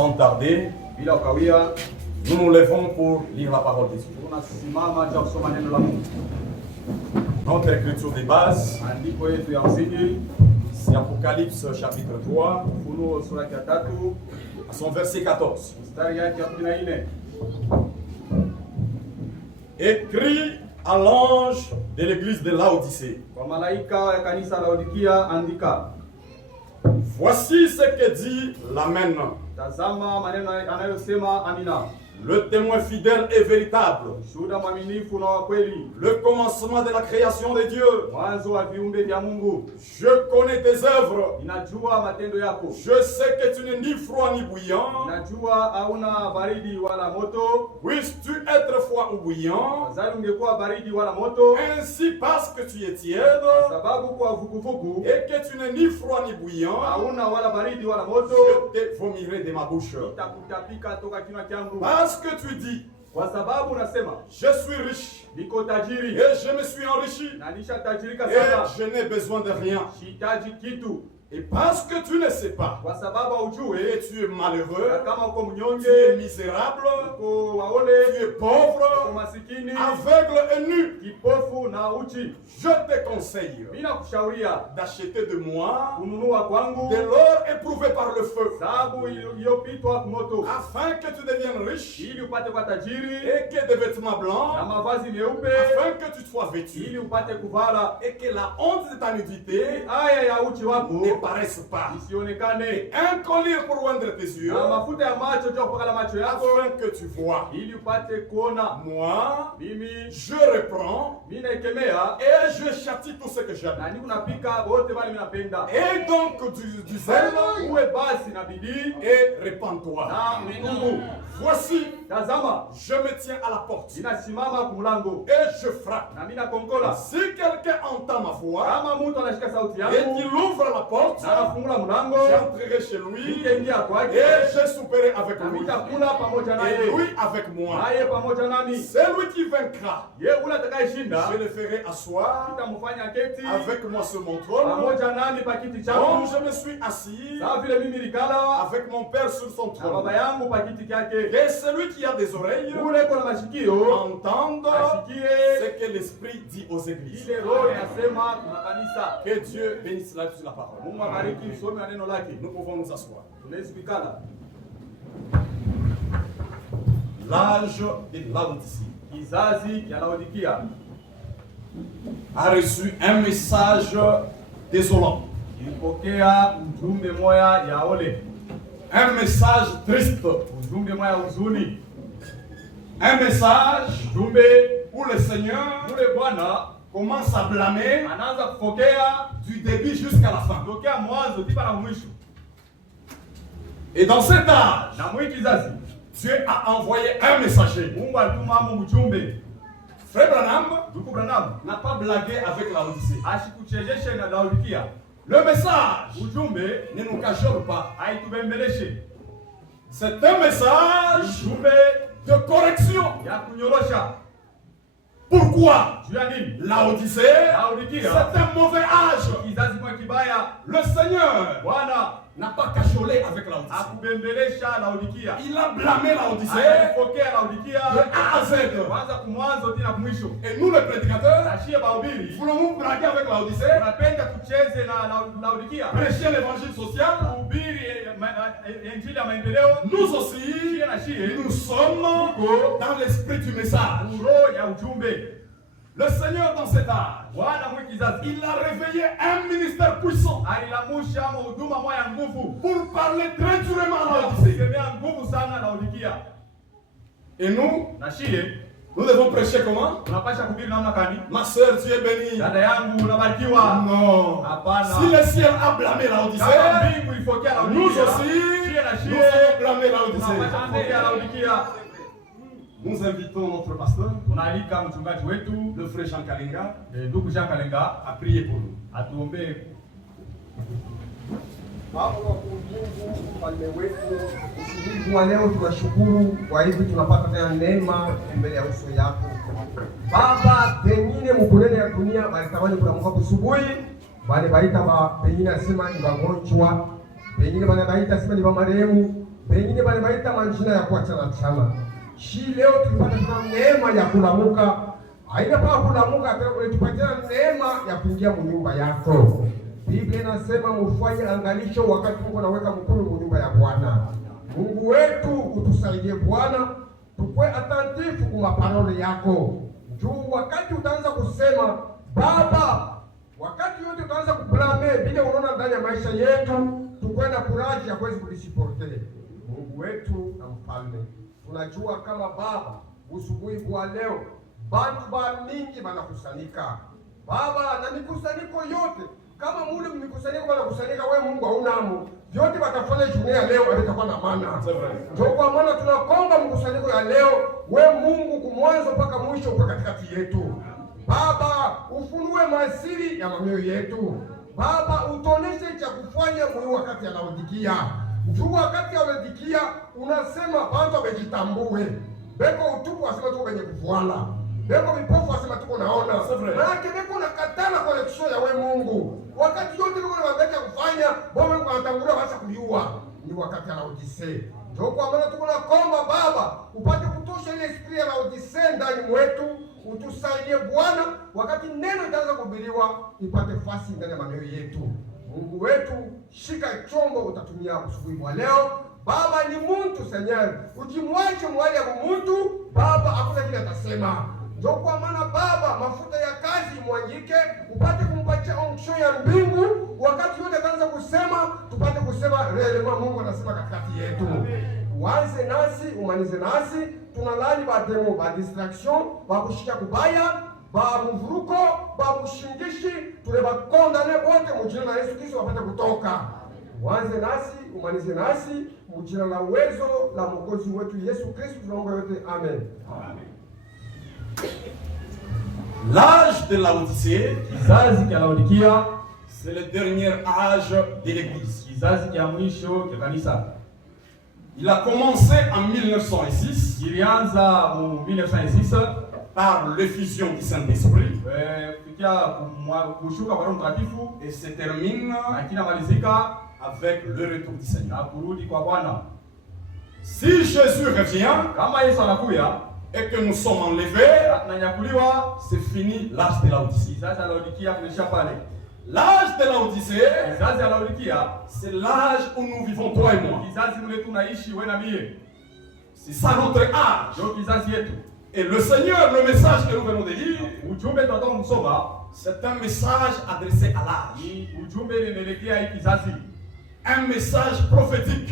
Sans tarder, nous nous levons pour lire la parole de Dieu. Notre écriture de base, c'est Apocalypse chapitre 3, à son verset 14. Écrit à l'ange de l'église de Laodicée. Voici ce que dit l'Amen. Le témoin fidèle et véritable. Le commencement de la création de Dieu. Je connais tes œuvres. Je sais que tu n'es ni froid ni bouillant. Puisses-tu être froid ou bouillant? Ainsi parce que tu es tiède et que tu n'es ni froid ni bouillant, je te vomirai de ma bouche. Parce que tu dis, je suis riche et je me suis enrichi et je n'ai besoin de rien. Et parce que tu ne sais pas et tu es malheureux, tu es misérable, tu es pauvre, aveugle et nu, je te conseille d'acheter de moi de l'or éprouvé par le feu, afin que tu deviennes riche et que des vêtements blancs, afin que tu sois vêtu et que la honte de ta nudité ne paraisse pas. Et un collier pour oindre tes yeux, afin que tu vois. Moi, je reprends et je châtie tout ce que j'aime. Et donc du zèle et répands-toi. Voici, je me tiens à la porte et je frappe. Si quelqu'un entend ma voix et qu'il ouvre la porte, j'entrerai chez lui et je souperai avec lui et lui avec moi. Celui qui vaincra, je le ferai asseoir avec moi sur mon trône, comme je me suis assis avec mon Père sur son trône. Et celui qui a des oreilles entende ce que l'Esprit dit aux églises. Que Dieu bénisse la parole. Nous pouvons nous asseoir. L'âge de Laodicée a reçu un message désolant. Un message triste. Un message où le Seigneur commence à blâmer du début jusqu'à la fin. Et dans cet âge, Dieu a envoyé un messager. Frère Branham n'a pas blagué avec Laodicée. Le message ne nous cachonne pas. C'est un message de correction. Pourquoi? Laodicée, c'est un mauvais âge. Le Seigneur n'a pas cacholé avec Laodicée. Il a blâmé Laodicée de A à Z. Et nous les prédicateurs, voulons-nous braquer avec Laodicée, prêcher l'évangile social. Nous aussi, nous sommes dans l'esprit du message. Le Seigneur dans cet âge, il a réveillé un ministère puissant pour parler très durement à Laodicée. Et nous devons prêcher comment? Ma soeur, tu es bénie. Non. Si le ciel a blâmé Laodicée, nous aussi, nous allons blâmer Laodicée. Nous invitons notre pasteur, le frère Jean Kalenga, à prier pour nous. Baba wa Mungu, mfalme wetu, usiku wa leo tunashukuru kwa hivi tunapata tena neema mbele ya uso yako Baba. Pengine mkulele ya dunia walitamani kuamka asubuhi, bali baita pengine asema ni wagonjwa, pengine banabaita sema ni marehemu, pengine banabaita manjina ya kuachana chama. Shi leo tulipata neema ya kulamuka, haina pa kulamuka tena, tulipatia neema ya kuingia nyumba yako. Biblia inasema mfanye angalisho wakati Mungu anaweka mkono kwa nyumba ya Bwana. Mungu wetu utusaidie Bwana, tukue attentif kwa parole yako. Juu wakati utaanza kusema Baba, wakati yote utaanza kublame bila unaona ndani ya maisha yetu, tukwenda kuraji ya kuweza kudisiporte. Mungu wetu na mfalme, tunajua kama Baba, usubuhi kwa leo bantu ba mingi banakusanyika Baba, na mikusanyiko yote kama mule mikusanyiko banakusanyika, wewe Mungu haunamo vyote watafanya jumuiya ya leo itakuwa na maana. Ndio kwa maana tunakonga mkusanyiko ya leo, wewe Mungu kumwanzo mpaka mwisho uko katikati yetu. Baba, ufunue masiri ya mamio yetu. Baba, utoneshe cha kufanya mwe wakati ya Laodikia. Njoo wakati ya Laodikia unasema bantu wamejitambue. Beko utupu wasema tuko kwenye kufuala. Beko vipofu wasema tuko naona. Maana beko nakatana connection ya wewe Mungu. Wakati yote tuko tunabeka kufanya, Mungu anatangulia basi kujua. Ni wakati ya Laodikia. Njoo kwa maana tuko naomba Baba, upate kutosha ile esprit ya Laodikia ndani mwetu. Utusaidie Bwana, wakati neno itaanza kuhubiriwa ipate fasi ndani ya maneno yetu. Mungu wetu, shika chombo utatumia usiku wa leo. Baba ni mtu Seigneur, ukimwacha mwali ya mtu Baba hakuna kile atasema. Ndio kwa maana Baba, mafuta ya kazi mwangike, upate kumpatia onction ya mbingu, wakati yote ataanza kusema tupate kusema réellement Mungu anasema katikati yetu. Uanze nasi, umalize nasi. Tunalani ba demo, ba distraction, ba kushika kubaya, ba mvuruko, ba kushingishi, tuleba kondane wote mjina la Yesu Kristo wapate kutoka. Uanze nasi, umalize nasi, mjina la uwezo la Mwokozi wetu Yesu Kristo tunaomba yote. Amen. Amen. L'âge de Laodicée, kizazi cha Laodikia, c'est le dernier âge de l'Église. Kizazi cha mwisho cha kanisa. Il a commencé en 1906. Ilianza en 1906 par l'effusion du Saint-Esprit. Et se termine avec le retour du Seigneur. Si Jésus revient et que nous sommes enlevés, c'est fini l'âge de Laodicée. L'âge de Laodicée, c'est l'âge où nous vivons toi et moi. C'est ça notre âge. Et le Seigneur, le message que nous venons de lire, c'est un message adressé à l'âge. Un message prophétique.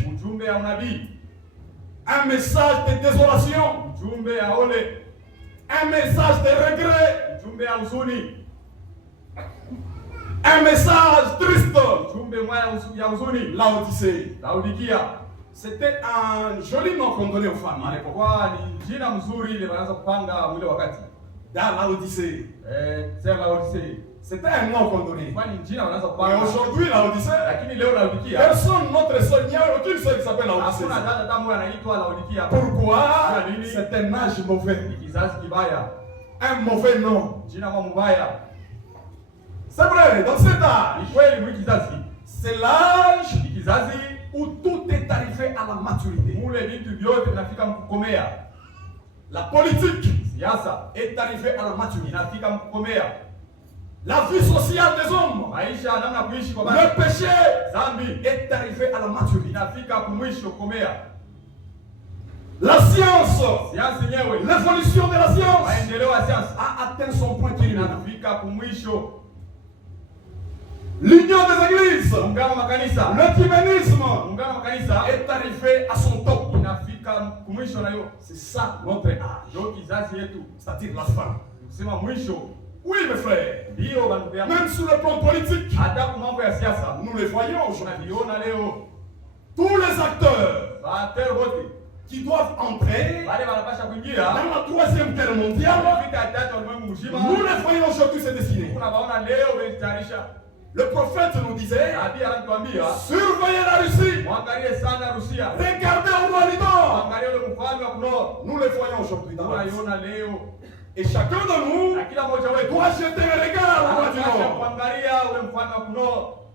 Un message de désolation. Un message de regret. Un message triste. Laodicée. C'était un joli nom qu'on donnait aux femmes. Dans Laodicée. C'était un nom qu'on donnait. Et aujourd'hui, Laodicée, personne, notre seul, il n'y a aucune seule qui s'appelle Laodicée. Pourquoi? C'est un âge mauvais. Un mauvais nom. C'est vrai, dans cet âge, c'est l'âge où tout est arrivé à la maturité. La politique est arrivée à la maturité. La vie sociale des hommes, le péché est arrivé à la maturité. La science, l'évolution de la science a atteint son point culminant. L'union des églises, l'œcuménisme est arrivé à son top. C'est ça notre âge. C'est-à-dire la fin. Oui mes frères, même sur le plan politique, nous les voyons aujourd'hui. Tous les acteurs qui doivent entrer dans la troisième guerre mondiale, nous les voyons aujourd'hui se dessiner. Le prophète nous disait, surveillez la Russie, regardez au Liban. Nous les voyons aujourd'hui dans la vie. Et chacun de nous doit jeter un regard au Nord.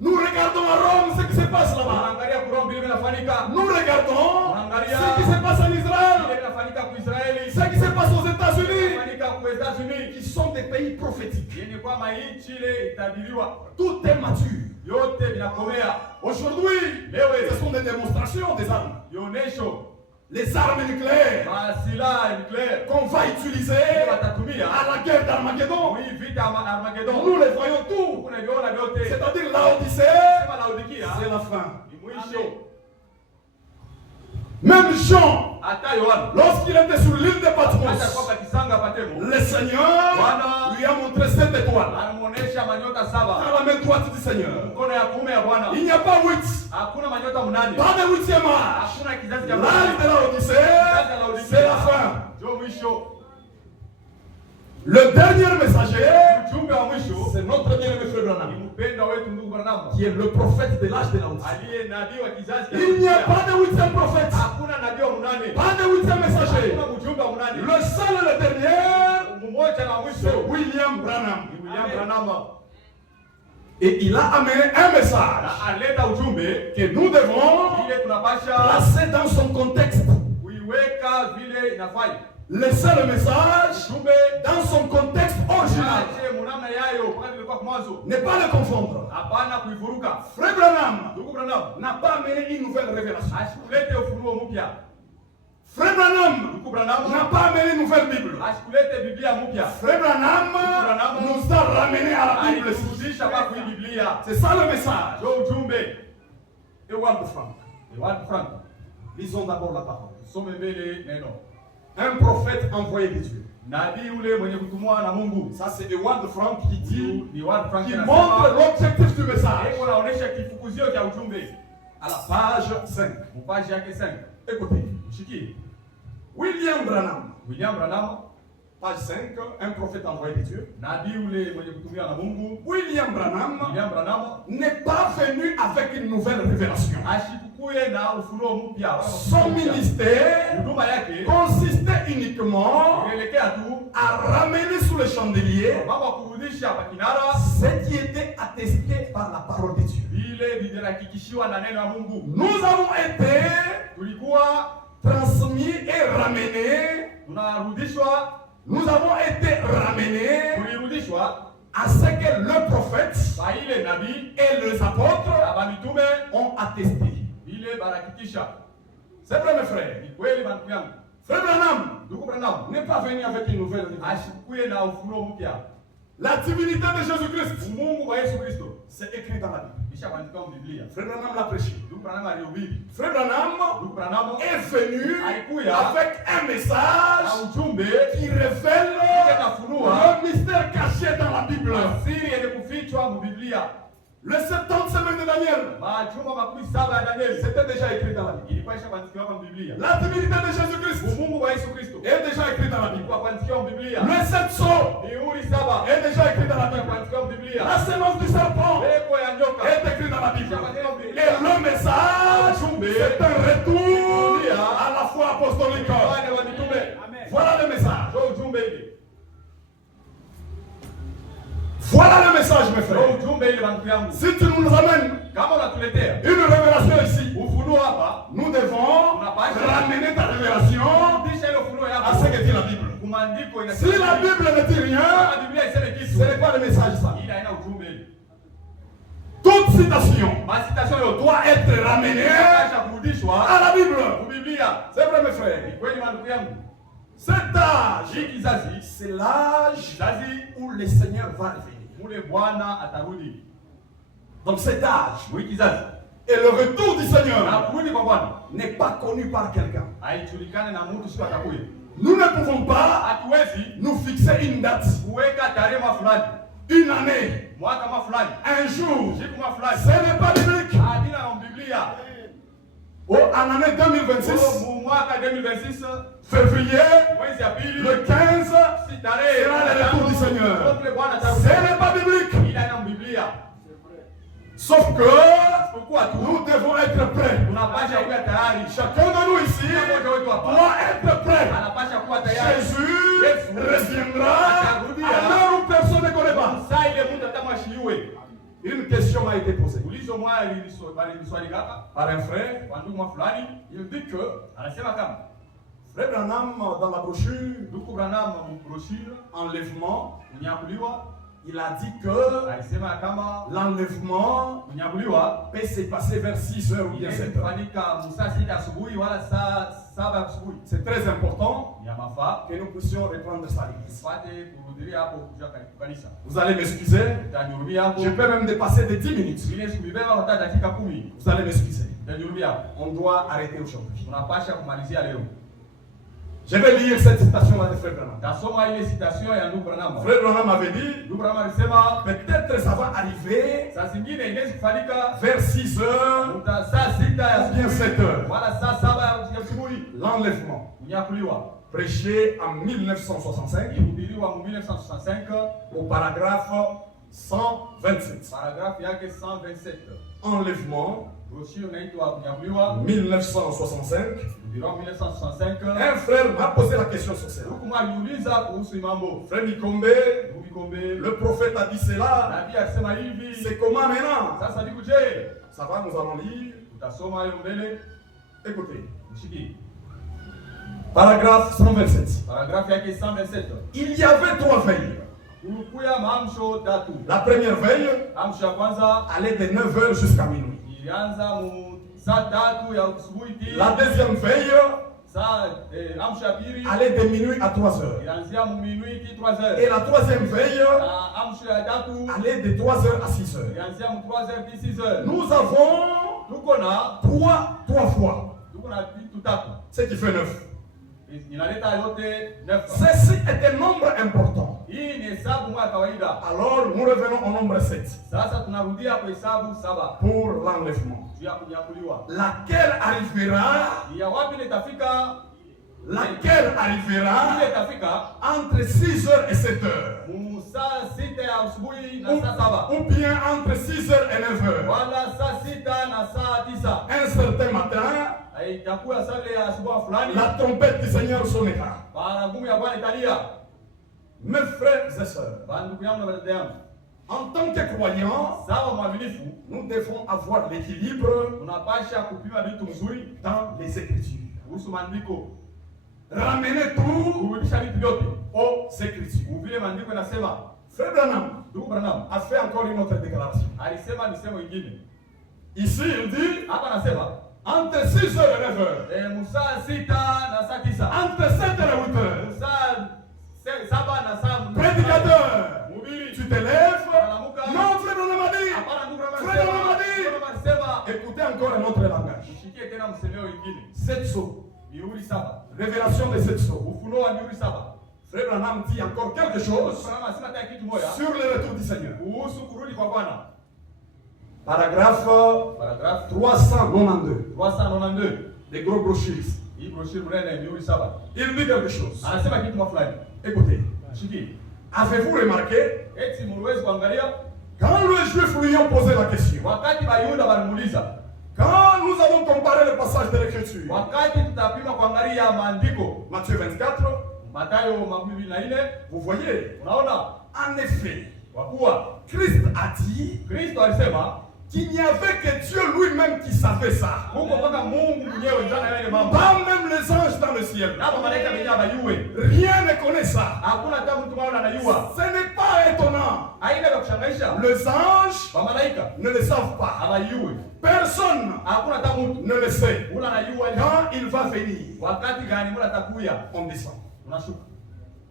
Nous regardons à Rome ce qui se passe là-bas. Unaangalia kuroho mbili vinafanyika. Nous regardons Unaangalia ce qui se passe en Israël, vile vinafanyika kwa Israeli, ce qui se passe aux États-Unis, vinafanyika kwa États-Unis, qui sont des pays prophétiques. yenye kwamba nchi ile itabiriwa, Tout est mature. yote vinakomea. Aujourd'hui, Leo ce sont des démonstrations des armes. Ionesho Les armes nucléaires masila nucléaire qu'on va utiliser watatumia à la guerre d'Armageddon. hii vita ya Armageddon. Nous les voyons tous. Unaviona vyote, C'est-à-dire l'Odyssée, sema Laodikia c'est la fin. ni mwisho. Même Jean, Hata Yohana lorsqu'il était sur l'île de hata Patmos, kwa kisanga Patemo, le Seigneur lui a montré 7 étoiles. anamuonesha manyota Dans saba, la main droite du Seigneur. mkono ya kuume ya Bwana. Il n'y a pas 8. Hakuna manyota mnane, Pas de 8e âge. hakuna kizazi cha L'âge de l'Odyssée, Kizazi cha Laodikia, c'est la fin. ndio mwisho. Le dernier messager, Mjumbe wa mwisho c'est notre bien-aimé frère ni Branham, mpendwa wetu ndugu Branham, qui est le prophète de l'âge de l'Odyssée. aliye nabii wa kizazi cha Il n'y a Laodikia. pas de 8e prophète, Hakuna nabii wa mnane, pas de 8e messager. hakuna mjumbe wa mnane. Le seul et le dernier, Mmoja na c'est mwisho William Branham. ni William Branham, Et il a amené un message na aleta ujumbe que nous devons ile tunapasha placer dans son contexte. kuiweka vile inafanya. Laisser le message Ujumbe dans son contexte original. ache munamna yayo wakati ilikuwa kwa mwanzo, Ne pas le confondre. hapana kuivuruka. Frère Branham Ndugu Branham n'a pas amené une nouvelle révélation. asikulete ufunuo mpya. Frère Branham Ndugu Branham n'a pas amené une nouvelle Bible. asikulete Biblia mpya, Frère Branham nous a ramené à la Bible. aliturudisha kwa kui Biblia. C'est ça le message. Ndio ujumbe. Ewald Frank. Ewald Frank, Lisons d'abord la parole. some mbele neno. Un prophète envoyé de Dieu. Nabii ule mwenye kutumwa na Mungu. Ça c'est Ewald Frank qui dit, Ni Ewald Frank qui anasema, montre l'objectif du message. Eko naonesha kifukuzio cha ujumbe À la page 5. mpage yake 5. Écoutez. Mshikie. William Branham. William Branham, Page 5. Un prophète envoyé de Dieu. nabii ule mwenye kutumia na Mungu. William Branham William Branham n'est pas venu avec une nouvelle révélation. ashikukuye na ufunuo mpya. Son ministère Huduma yake consistait uniquement inaelekea tu à ramener sous le chandelier mambo ya kurudisha pa kinara ce qui était attesté par la parole de Dieu. vile vilihakikishiwa na neno la Mungu. Nous avons été Tulikuwa transmis et ramenés, tunarudishwa, nous avons été ramenés tulirudishwa à ce que le prophète kwa ile nabii et les apôtres na bamitume ont attesté. vile barakikisha. C'est vrai mes frères. Ni kweli bandugu yangu. Frère Branham Ndugu Branham n'est pas venu avec une nouvelle révélation. ashikukuye na ufunuo mpya. La divinité de Jésus-Christ, Mungu wa Yesu Kristo c'est écrit dans la Bible. kisha kuandikwa mu Biblia. Frère Branham l'a prêché. Ndugu Branham alihubiri. Frère Branham Ndugu Branham est venu alikuya avec un message na ujumbe qui révèle le mystère caché dans la Bible. siri yenye kufichwa mu Biblia. Le 70 semaines de Daniel, Majuma makumi saba ya Danieli c'était déjà écrit dans la Bible. ilikuwa ishakuandikiwa mu Biblia. La divinité de Jésus-Christ Mungu wa Yesu Kristo est déjà écrit dans la Bible. ilikuwa kuandikiwa mu Biblia. Le 7 sceaux Mihuri saba est déjà écrit dans la ilikuwa Bible. kuandikiwa mu Biblia. La sémence du serpent Peko ya nyoka est écrit dans la Bible. ishakuandikiwa mu Et Biblia. le message, c'est un retour à la foi apostolique. Wane wa mitume. Voilà le message. Ndio ujumbe ile. Voilà le message, mes Ndio frères. ujumbe ile bandugu yangu. Si tu nous amènes Kama unatuletea une révélation ici, ufunuo hapa, nous devons ramener ta révélation rudisha ile ufunuo à yako ce que dit la Bible. kumandiko Si la Bible ne dit rien, kama Biblia iseme ce kitu, n'est pas le message ça. ile haina ujumbe ile. Toute citation Masitasho yote doit être ramenée inapasha kurudishwa à la Bible. ku Biblia. C'est vrai, mes frères. Kweli bandugu yangu. Cet âge, Hii kizazi, c'est l'âge kizazi où le Seigneur va revenir. mule Bwana atarudi. Donc cet âge Hii kizazi et le retour du na Seigneur kurudi kwa Bwana n'est pas connu par quelqu'un. haijulikane na mtu siku atakuja. Nous ne pouvons pas Hatuwezi nous fixer une date, kuweka tarehe fulani, une année, mwaka fulani, un jour. siku fulani. Ce n'est pas biblique. Hadina na Biblia. En année 2026, Mu mwaka 2026 février, mwezi ya pili le 15, si tarehe sera le retour du Seigneur. Ndio Bwana Ce atarudi. n'est pas biblique. Ila na Biblia. Sauf que Pourquoi tu nous devons être prêts. unapasha kuwa tayari. Chacun de nous ici Mmoja wetu hapa doit être prêt. anapasha kuwa tayari. Jésus reviendra à l'heure où personne ne connaît pas. Saa ile mtu atamwashiiwe. Une question a été posée Ulizo moja swali kaka par un frère. kwa ndugu fulani, Il dit que anasema kama Frère Branham, dans la brochure ndugu Branham brochure Enlèvement, unyakuliwa, il a dit que alisema kama l'enlèvement unyakuliwa peut se passer vers 6 heures ou bien 7 heures. kufanyika saa 6 asubuhi wala saa 7 asubuhi. C'est très important Ya mafaa que nous puissions reprendre ça à l'église. tupate kurudilia hapo kuja kanisa. Vous allez m'excuser, Utanihurumia hapo. je peux même dépasser de 10 minutes. Vile sikubeba hata dakika 10. Vous allez m'excuser. Utanihurumia hapo. On doit arrêter aujourd'hui. Tunapasha kumalizia leo. Je vais lire cette citation-là de Frère Branham. Tasoma ile citation ya ndugu Branham. Frère Branham avait dit, Ndugu Branham alisema peut-être ça va arriver saa zingine inaweza kufanyika vers 6 heures, saa 6 ya ou bien 7 heures. wala saa 7 ya asubuhi. L'enlèvement, Unyakuliwa. prêché en 1965 Ilihubiriwa mu 1965 au paragraphe 127. paragrafu yake 127. Enlèvement, Brochure inaitwa Unyakuliwa. 1965. Ilihubiriwa 1965. Un frère m'a posé la question sur cela. Huku aliuliza kuhusu mambo. Frère Mikombe, Mikombe. le prophète a dit cela. Nabii alisema hivi. C'est comment maintenant? Sasa nikuje. Ça va, nous allons lire. Tutasoma hayo mbele. Écoutez. Mshiki. Paragraphe 127. Paragrafu yake 127. Il y avait 3 veilles. Kulikuya maamsho tatu. La première veille Amsho ya kwanza allait de 9 heures jusqu'à minuit. ilianza mu saa 3 ya asubuhi. La deuxième veille Saa amsho ya pili allait de minuit à 3 heures. ilianzia mu minuit 3 heures. Et la troisième veille Na amsho ya tatu allait de 3 heures à 6 heures. ilianzia mu 3 heures puis 6 heures. Nous avons Tuko na 3 fois, tuko na vitu tatu. ce qui fait 9. Inaleta yote 9. Ceci est un nombre important. Hii ni hesabu mwa kawaida. Alors nous revenons au nombre 7 Sasa tunarudia kwa hesabu 7 pour l'enlèvement. juu ya kunyakuliwa. Laquelle arrivera, Ya wapi litafika? laquelle arrivera Ile itafika entre 6 heures et 7 heures. mu saa 6 ya asubuhi na saa 7. Ou bien entre 6 heures et 9 heures. Wala saa 6 na saa 9. Un certain matin, Itakuwa saa ile ya asubuhi fulani. la trompette du Seigneur sonnera. Baragumu ya Bwana italia. Mes frères et sœurs, Bandugu yangu na dada yangu. en tant que croyants, Sawa mwaminifu, nous devons avoir l'équilibre tunapasha kupima vitu mzuri dans les Écritures. kuhusu maandiko. Ramener tout Kurudisha vitu vyote aux Écritures. vile maandiko yanasema. Frère Branham Ndugu Branham a fait encore une autre déclaration. alisema nisemo ingine. Ici, il dit Hapa anasema entre 6 heures et 9 heures. musaa 6 na saa 9. Entre 7 heures et 8 heures. Musaa 7 na saa Prédicateur, mhubiri. tu te lèves. Analamuka. Non, Frère Branham a dit. Hapana ndugu Branham Frère Branham a dit. anasema Écoutez encore un autre langage. mshikie tena msemeo ingine. 7 sceaux. Mihuri 7. Révélation de 7 sceaux. Ufunuo wa mihuri 7. Frère Branham dit encore quelque chose Branham anasema tena kitu moja sur le retour du Seigneur. kuhusu kurudi kwa Bwana. Paragraphe Paragraphe 392. 392. Des gros brochures. Hii brochure mnene mihuri 7. Il dit quelque chose. Anasema kitu fulani. Écoutez. Mshikie. Avez-vous remarqué, Eti mliwezi kuangalia quand les Juifs lui ont posé la question, wakati Bayuda walimuuliza, quand nous avons comparé le passage de l'Écriture, wakati tutapima kuangalia maandiko Matthieu 24, Mathayo 24, vous voyez, unaona en effet, kwa kuwa Christ a dit Kristo alisema qu'il n'y avait que Dieu lui-même qui savait ça. huko mpaka Mungu mwenyewe ndio anayele mambo. Pas même les anges dans le ciel. Na malaika wenyewe bayue. Rien ne connaît ça. Hakuna hata mtu mmoja anajua. Ce n'est pas étonnant. Haina ya kushangaisha. Les anges Wa malaika ne le savent pas. habayue. Personne Hakuna hata mtu ne le sait. ula anajua Quand il va venir, wakati gani mula atakuya. on descend. Unashuka.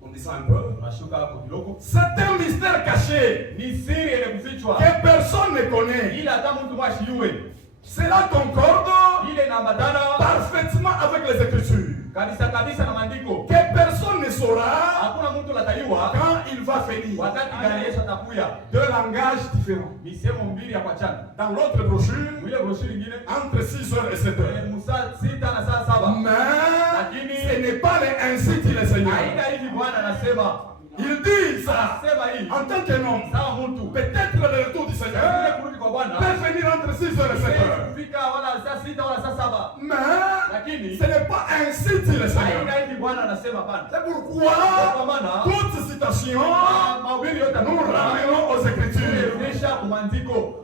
On descend un peu. Unashuka hapo kidogo. C'est un mystère caché Ni siri ile kufichwa. que personne ne connaît. Ila hata mtu mwashiwe. Cela concorde Ile inaambatana parfaitement avec les Écritures. kabisa na maandiko. Que personne ne saura Hakuna mtu latayua quand il va venir. wakati gani Yesu atakuya. Deux langages différents. Misemo mbili ya kuachana. Dans l'autre brochure, Ile brochure nyingine entre 6 heures et 7 heures. Musa 6 na saa 7. Mais ce n'est pas ainsi dit le Seigneur. Haina hivi Bwana anasema. Il dit ça Anasema hivi. en tant qu'un homme. Sawa mtu. Peut-être le retour du Seigneur kurudi kwa Bwana peut venir entre 6h et 7h. kufika wala saa 6 wala saa 7. Mais Lakini ce n'est pas ainsi dit le Seigneur. haina hivi Bwana anasema hapana. C'est pourquoi Kwa maana toute citation mahubiri yote nous ramenons aux Écritures. tunarudisha kwa maandiko.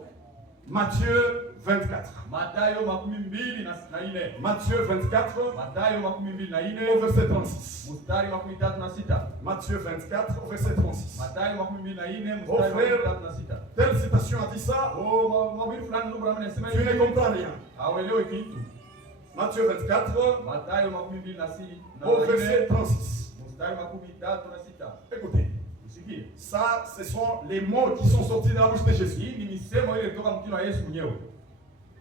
Matthieu 24. Mathayo 24. Matthieu 24 Mathayo au 24 verset 36. mstari wa 36. Matthieu 24 au verset 36. Mathayo 24 Oh mstari frère, wa 36. telle citation a dit ça, Oh, mahubiri fulani ndio Bwana anasema tu ne comprends rien. hauelewi kitu. Matthieu 24 Mathayo 24 au verset 36. mstari wa 36. Écoutez, Usikie. ça, ce sont les mots qui sont sortis de la bouche de Jésus. Hii ni misemo ile kutoka mkinywa wa Yesu mwenyewe.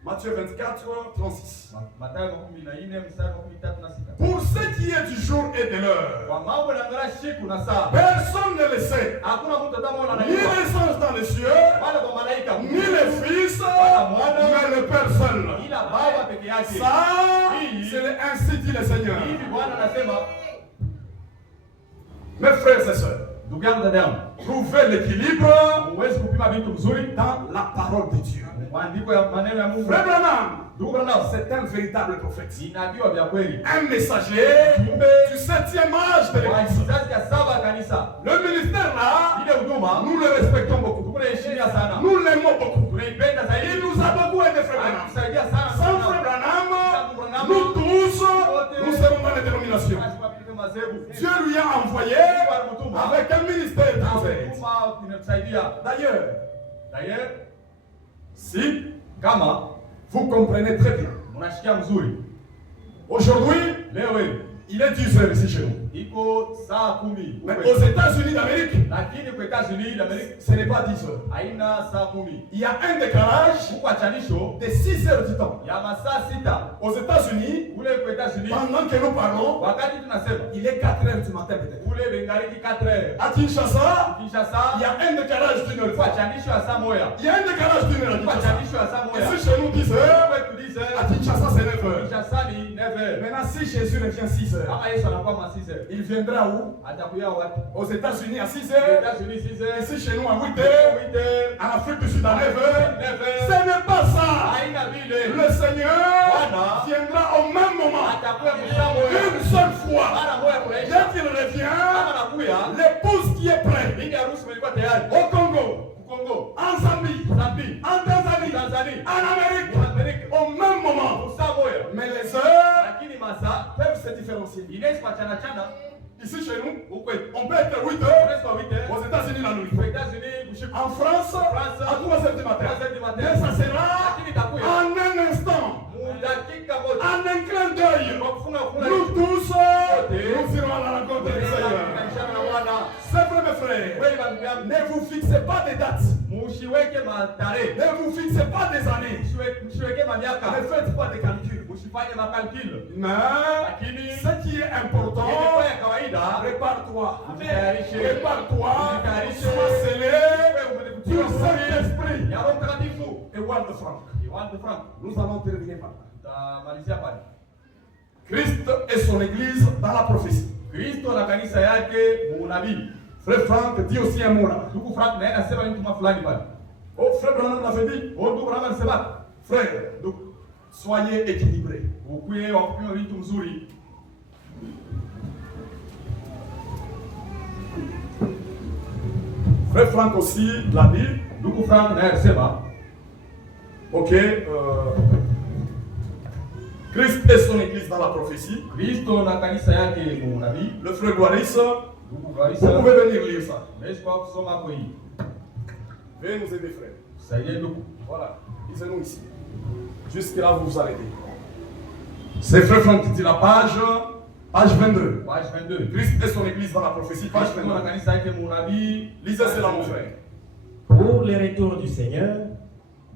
Matthieu 24, 36. Mathayo 24 mstari wa 36. Pour ce qui est du jour et de l'heure, Kwa mambo yanaangalia siku na saa. personne ne le sait. Hakuna mtu atamwona Ni anajua. les anges dans les cieux, Wala kwa malaika. ni les fils, mais le Père seul. Ila Baba peke yake. Ça, c'est ainsi dit le Seigneur. Hivi Bwana anasema, Mes frères et sœurs, ndugu yangu dada yangu, trouvez l'équilibre huwezi kupima vitu vizuri dans la parole de Dieu. maandiko ya maneno ya Mungu. Frère Branham, Ndugu Branham, c'est un véritable prophète. ni nabii wa vya kweli. Un messager du 7e âge de Kwa l'Église. kizazi cha 7 ya kanisa. Le ministère là, Ile huduma nous le respectons beaucoup. tunaheshimia sana. Nous l'aimons beaucoup. Tunaipenda Il zaidi. nous a beaucoup aidé, frère Branham. Anatusaidia sana Sans sana. frère Branham, nous tous, nous serons dans les dénominations. Dieu lui a envoyé avec un ministère transverse. D'ailleurs, Si kama vous comprenez très bien, mnashikia mzuri, aujourd'hui, leo hii il est 10 heures ici chez nous. iko saa 10. Mais aux États-Unis d'Amérique, Lakini kwa États-Unis d'Amérique ce n'est pas 10 heures. haina saa 10. Il y a un décalage Huko achanisho de 6 heures du temps. ya masaa 6. Aux États-Unis, Kule kwa États-Unis pendant que nous parlons, wakati tunasema il est 4 heures du matin peut-être. kule bengariki 4 heures. À Kinshasa, Kinshasa il y a un décalage d'une heure. huko achanisho ya saa moja. Il y a un décalage d'une heure à Huko Kinshasa. achanisho ya saa moja. Et si chez nous 10 heures, Kwetu 10 à heures. Kinshasa c'est 9 heures. Kinshasa ni 9 heures. Maintenant, si Jésus revient 6 heures, Kama Yesu anakuwa ma 6 heures. il viendra où? Atakuya wapi? Aux États-Unis à 6 Aux heures, États-Unis 6 heures. ici chez nous à 8 heures, 8 heures. en Afrique du Sud à 9 heures. 9 heures. Ce n'est pas ça. Haina vile. Le Seigneur Voilà. viendra au même moment, Atakuya mshaa moja. une seule fois. Mara moja Dès kunaisha. qu'il Kama revient, anakuya, l'épouse qui est prête bibi harusi ilikuwa tayari. au Congo, Kongo, en Zambie, Zambie, en Tanzanie, Tanzanie, en Amérique, Amerika. au même moment. Msaa moja. Mais les heures Lakini masaa peuvent se différencier. inaweza kuachana chana. Ici chez nous, Huko on peut être 8 heures, unaweza kwa 8 heures. aux États-Unis la nuit. Kwa États-Unis usiku. En France, à 3 heures du matin. 3 heures du matin. Mais ça sera Lakini itakuya. en un instant, Dakika moja. en un clin d'œil. Kwa kufunga kula. Nous tous, nous irons à la rencontre du Seigneur. Tunaishana na Bwana. C'est vrai, mes frères. Kweli bandugu yangu. Ne vous fixez pas des dates. Mushiweke matarehe. Ne vous fixez pas des années. Msiweke mamiaka. Ne faites pas de calculs. Usifanye makalkilo. Mais Lakini ce qui est important, ilikuwa ya kawaida. prépare-toi. Jitayarishe. Prépare-toi. Jitayarishe. Sois scellé du Wewe Saint-Esprit. ya Roho Mtakatifu. Et Walt Frank. Iwan de Frank. Nous allons terminer par là. Tutamalizia pale. Christ et son Église dans la prophétie. Kristo na kanisa yake muunabii. Frère Frank dit aussi un mot là. Ndugu Frank naye anasema mtu fulani pale. Oh, frère Branham l'avait dit. Oh, ndugu Branham anasema, Frère, donc, soyez équilibrés. ukuye wa kupima vitu mzuri. Frère Frank aussi l'a dit. Ndugu Frank naye anasema, Ok. Christ et son Église dans la prophétie. Kristo na kanisa yake muunabii. Le frère Guaris, Ndugu vous Clarissa, pouvez venir lire ça. naweza kwa kusoma hapo hii. Veuillez nous aider, frère. Saidia ndugu. Voilà, lisez-nous ici. Jusque là, vous vous arrêtez. C'est frère Frank qui dit la page 22. Page 22. Christ et son Église dans la prophétie, page Kristo na 22. kanisa yake muunabii. Lisez cela, mon frère. Pour le retour du Seigneur,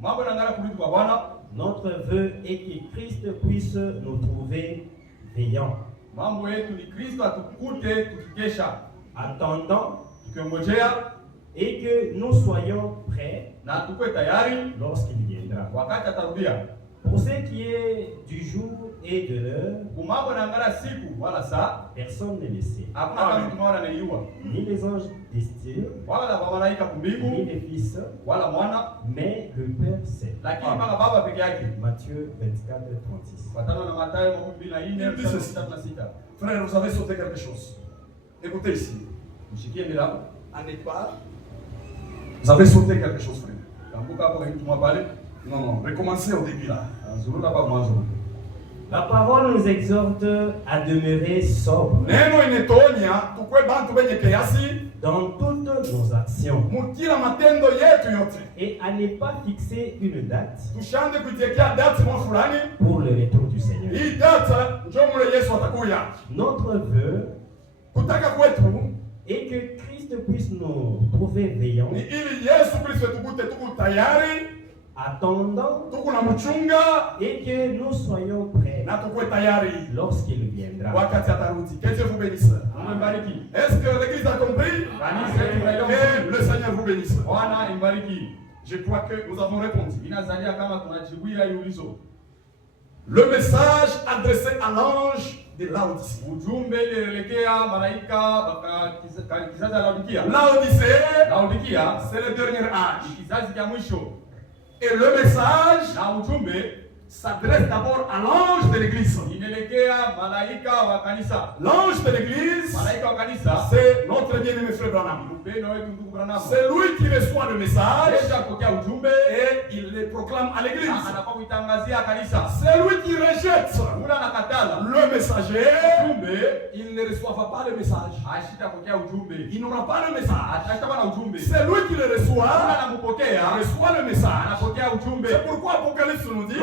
Mambo yanaangalia kurudi kwa Bwana. notre vœu est que Christ puisse nous trouver veillants, Mambo yetu ni Kristo atukute tukikesha, attendant, tukingojea et que nous soyons prêts na tukue tayari lorsqu'il viendra. wakati atarudia. Pour ce qui est du jour et de l'heure, personne ne le sait. Ni les anges destinés, ni les fils, mais le Père sait. Matthieu 24, 36. Il dit ceci. Frère, vous avez sauté quelque chose. Écoutez ici. Vous avez sauté quelque chose, frère. Non, recommencez au début là. La parole nous exhorte à demeurer sobre dans toutes nos actions et à ne pas fixer une date pour le retour du Seigneur. Notre vœu est que Christ puisse nous trouver veillants, attendant et que nous soyons prêts lorsqu'il viendra. Que Dieu vous bénisse. Est-ce que l'église a compris? Que le Seigneur vous bénisse. Je crois que nous avons répondu. Le message adressé à l'ange de Laodicée. Laodicée, c'est le dernier âge. Et le message s'adresse d'abord à l'ange de l'église. L'ange de l'église, c'est notre bien-aimé frère Branham. C'est lui qui reçoit le message et il le proclame à l'église. C'est lui qui rejette le messager. Il ne reçoit pas le message. Il n'aura pas le message. C'est lui qui le reçoit le message. C'est pourquoi Apocalypse nous dit: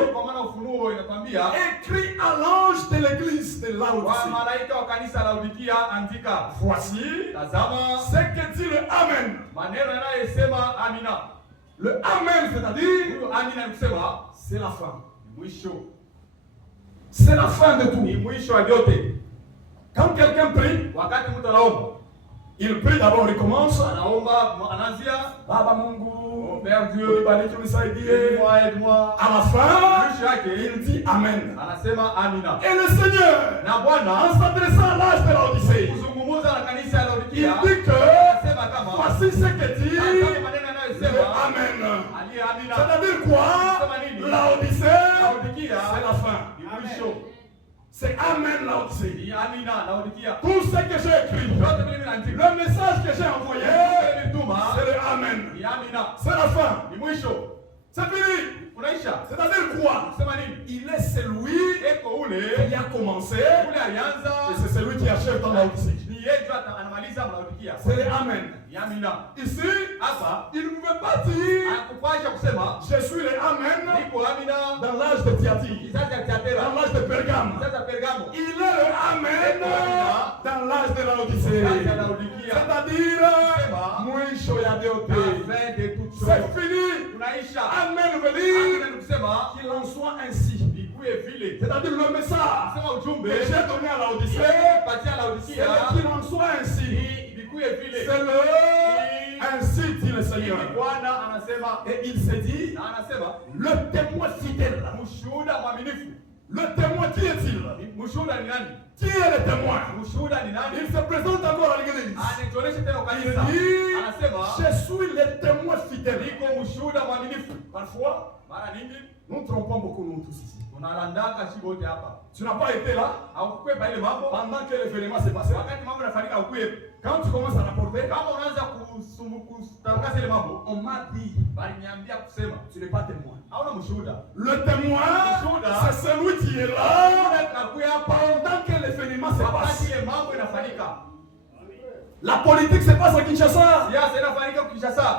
écrit à l'ange de l'église de Laodicée. Voici ce que dit le Amen. Le Amen, c'est-à-dire, c'est la fin. C'est la fin de tout. Quand quelqu'un prie, il prie d'abord, il commence. Baba Mungu, Père Dieu, aide-moi. À la fin, il dit Amen. Et le Seigneur, en s'adressant à l'âge de Laodicée, il dit que voici ce que dit le Amen. C'est-à-dire quoi? Laodicée, c'est la fin. C'est Amen Laodicée. Tout ce que j'ai écrit, le message que j'ai envoyé, c'est le Amen. C'est la fin. C'est fini. C'est-à-dire quoi? Il est celui qui a commencé et c'est celui qui achève dans Laodicée. C'est le Amen. Ici, il ne pouvait pas dire je suis le Amen dans l'âge de Thyatire, dans l'âge de Pergame. Il est le Amen dans l'âge de Laodicée. C'est-à-dire, c'est fini. Amen veut dire qu'il en soit ainsi. C'est-à-dire le message que j'ai donné à Laodicée, c'est qu'il en soit ainsi. C'est le ainsi dit le Seigneur. Et il s'est dit, le témoin fidèle. Le témoin, qui est-il? Qui est le témoin? Il se présente encore à l'église. Il dit, je suis le témoin fidèle. Parfois, nous trompons beaucoup nous tous ici. Tu n'as pas été là pendant que l'événement s'est passé. Quand tu commences à rapporter, on m'a dit, tu n'es pas témoin. Le témoin, c'est celui qui est là pendant que l'événement s'est passé. La politique se passe à Kinshasa.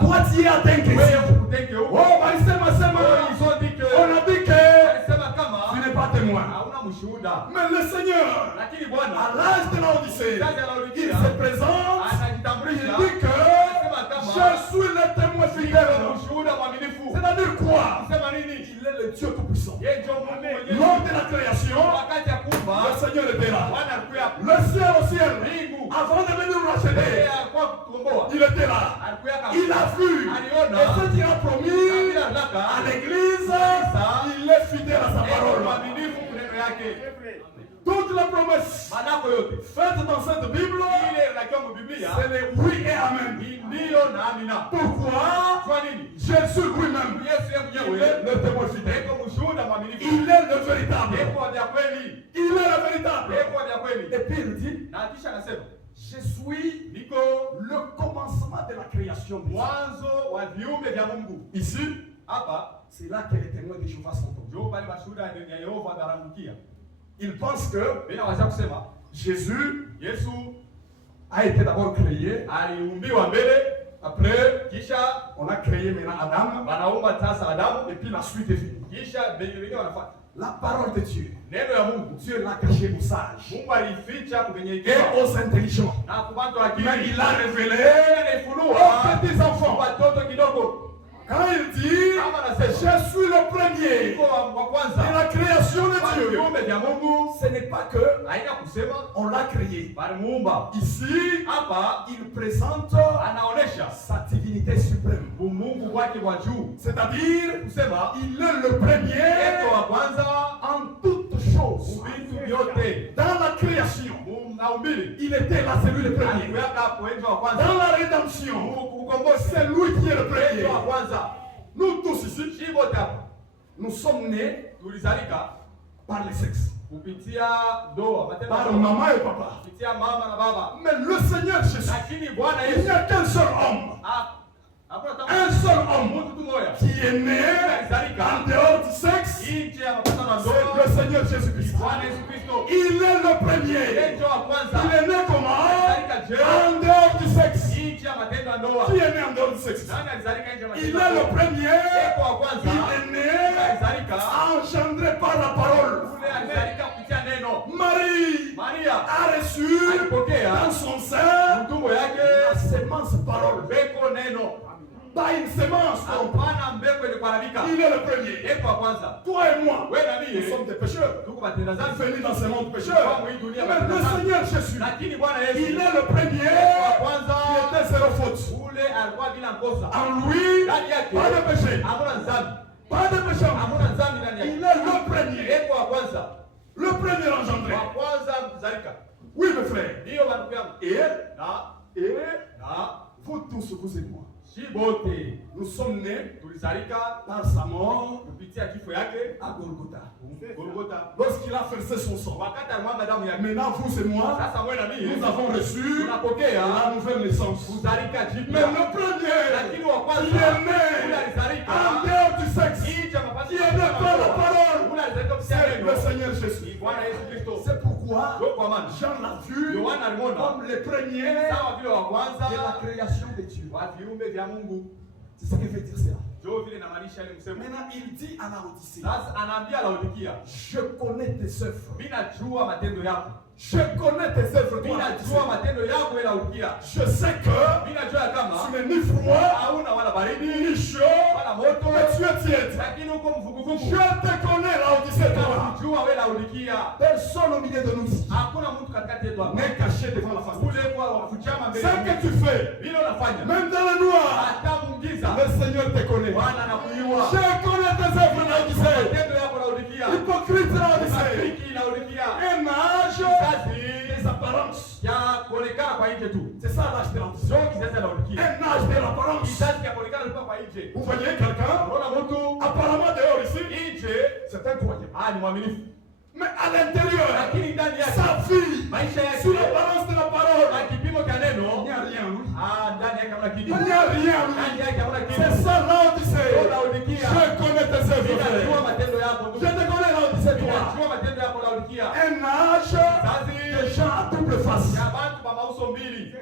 Toi tu es à Tenkesi. Oh, on a dit que tu n'es pas témoin. Mais le Seigneur, à l'âge de Laodicée, il se présente. Il dit que je suis le témoin fidèle. C'est-à-dire quoi? Il est le Dieu tout-puissant. Lors de la création, le Seigneur était là. Le ciel au ciel, avant de venir nous racheter, il était là. Il a vu. Et ce qu'il a promis à l'église, il est fidèle à sa promesses manako yote faites dans cette Bible, ile unakiwa mu Biblia c'est les oui et amen. ndio na amina. Pourquoi? Kwa nini? Jésus lui-même, Yesu yeye il mwenyewe est le témoin fidèle. eko mshuhuda mwaminifu. Il est le véritable. Eko wa kweli. Il est le véritable. Eko wa kweli. Et puis il dit, Na kisha anasema, je suis niko le commencement de la création. mwanzo wa viumbe vya Mungu. Ici, Hapa c'est là que les témoins de Jéhovah sont tombés. ndio pale mashuhuda ya Yehova wanaangukia. Ils pensent que Bila wacha kusema Jésus Yesu a été d'abord créé. aliumbiwa mbele, Après, kisha on a créé maintenant Adam. wanaumba sasa Adamu, Et puis la suite est finie. kisha wengine wanafuata. La parole de Dieu, Neno ya Mungu Dieu l'a caché aux sages Mungu alificha et kunyenyekea aux intelligents. na kubantu akili. Mais il a révélé Anaifunua aux petits enfants. watoto kidogo. Quand il dit, Kama anasema je suis le premier iko wa de kwanza la création de kwa Dieu, viumbe vya Mungu, ce n'est pas que haina kusema on l'a créé. balimuumba. Ici, Hapa il présente anaonesha sa divinité suprême. umungu wake wa juu, C'est-à-dire, kusema il est le premier eko wa kwanza en toutes choses. vitu vyote Dans la création, maumbili. il était là, c'est lui le premier. Aliweka hapo enzo wa kwanza. Dans la rédemption, Ukombozi c'est lui qui est le premier. enzo wa kwanza. Nous tous ici, Shi wote hapa nous sommes nés tulizalika par les sexes, kupitia ndoa, matendo ya par ndoa, maman et papa. kupitia mama na baba. Mais le Seigneur Jésus, Lakini Bwana il n'y Yesu a qu'un seul homme, hakuna un seul homme mtu tu moja qui est né en dehors du sexe, nje ya mapatano ya c'est ndoa. le Seigneur Jésus-Christ. Bwana Yesu Kristo Il est le premier. enzo wa kwanza Il est né comment? alizalika je En dehors du sexe. nje ya matendo ya ndoa. Qui est né en dehors du sexe? Nani alizalika nje ya Il matendo est ya le ndoa? premier. Eko wa kwanza Il est né alizalika engendré par la parole. ule alizalika kupitia neno. Marie Maria a reçu alipokea dans son sein mtumbo yake la semence parole. mbeko neno. Pas une semence. non. Hapana mbeko ile kuharibika. Il est le premier. Eko wa kwanza. Toi et moi, Wewe na nous mimi sommes des pécheurs. tuko matenda Nous dhambi. venus dans ce monde pécheur. Kwa hii dunia Mais matenda le dhambi. Seigneur Jésus, Lakini Bwana il Yesu est le premier wa kwanza qui était zéro faute. ule alikuwa bila kosa. En lui, Ndani yake pas de péché. hakuna dhambi. Pas de péché. en lui. Hakuna dhambi ndani Il yake. est le premier. Eko wa kwanza. Le premier engendré. Wa kwanza mzalika. Oui, mes frères. Ndio bandugu yangu. Et Na vous tous, vous et moi, shi bote nous sommes nés tulizalika par sa mort kupitia kifo yake à Golgotha. Golgotha. Lorsqu'il a versé son sang. Wakati alimwaga damu yake. Maintenant, vous et moi, Sasa wewe na mimi nous avons reçu tunapokea la nouvelle naissance. kuzalika Mais jipya. le premier, Lakini wa qui kwanza est ule né alizalika en dehors du sexe, nje ya mapatano qui est né par la parole, ule alizalika kupitia c'est neno. le Seigneur Jésus. Ni Bwana Yesu Kristo. C'est pourquoi Ndio kwa maana Jean l'a vu Yohana alimwona comme le premier sawa vile wa de la kwanza création de Dieu. wa viumbe vya Mungu. C'est ce que veut dire cela. Ndio vile inamaanisha ile msemo. Maintenant, il dit à Laodicée, Sasa anaambia Laodikia, je connais tes œuvres. mimi najua matendo yako. Je connais tes œuvres, Mimi toi, najua Laodicée. matendo yako wewe Laodikia. Je sais que Mimi najua tu kama n'es ni froid, hauna wala baridi ni chaud, wala moto, mais tu es tiède. lakini uko Je mvuguvugu. te connais, Laodicée, toi. Najua wewe Laodikia. Personne au milieu de nous ici Hakuna mtu katikati yetu hapa. n'est caché devant la face de Dieu. Ule kwa kuchama mbele. Ce que tu fais, Vile unafanya. même dans le noir, Hata mungiza. le Seigneur te connaît. Bwana anakuiua. Je connais tes œuvres, Laodicée. Matendo yako Laodikia. Hypocrite, Laodicée. Rafiki Laodikia. Un âge Kizazi des apparences. ya kuonekana kwa nje tu. C'est ça l'âge de Laodicée. Sio kizazi cha Laodikia. Un âge de l'apparence. Kizazi cha kuonekana tu kwa nje. Vous voyez quelqu'un, Unaona mtu apparemment dehors ici, nje c'est un croyant. ni mwaminifu. Mais à l'intérieur, Lakini ndani yake sa vie, maisha yake sous l'apparence de la parole, na kipimo cha il neno n'y a rien. Oui. ndani yake hamna kitu. Il n'y a rien. Oui. Ndani yake hamna kitu. C'est ça Laodicée. Ndio Laodikia. Je connais tes œuvres. Ninajua frère. matendo yako ndugu. Je te connais Laodicée, toi. Ninajua matendo yako Laodikia. Un âge de gens à double face. Ya bantu kwa mauso mbili.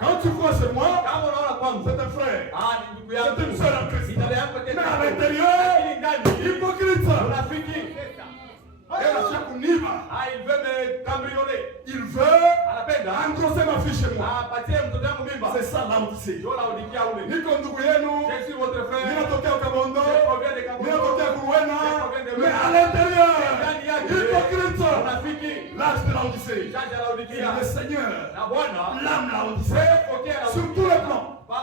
Quand tu vois chez moi, Kama unaona kwangu c'est un frère. ni ndugu yangu. C'est une sœur en Christ. Ni dada yangu Mais tena. à l'intérieur, Lakini ndani hypocrite. unafiki. Et la chère Kuniva, Il veut me cambrioler. il veut Anapenda engrosser ma fille chez moi. apatie mtoto wangu mimba. C'est ça Laodicée. Ndio Laodikia ule. Niko ndugu yenu, Je suis votre frère. ninatokea Kabondo, Je proviens de Kabondo. ninatokea Kuruena, Je proviens de mais Rwanda. à l'intérieur, Ndani yake hypocrite. unafiki. L'âge de Laodicée. Kizazi cha Et Laodikia. le Seigneur, Na Bwana l'âme Laodicée, pokea sur tous les plans. Kwa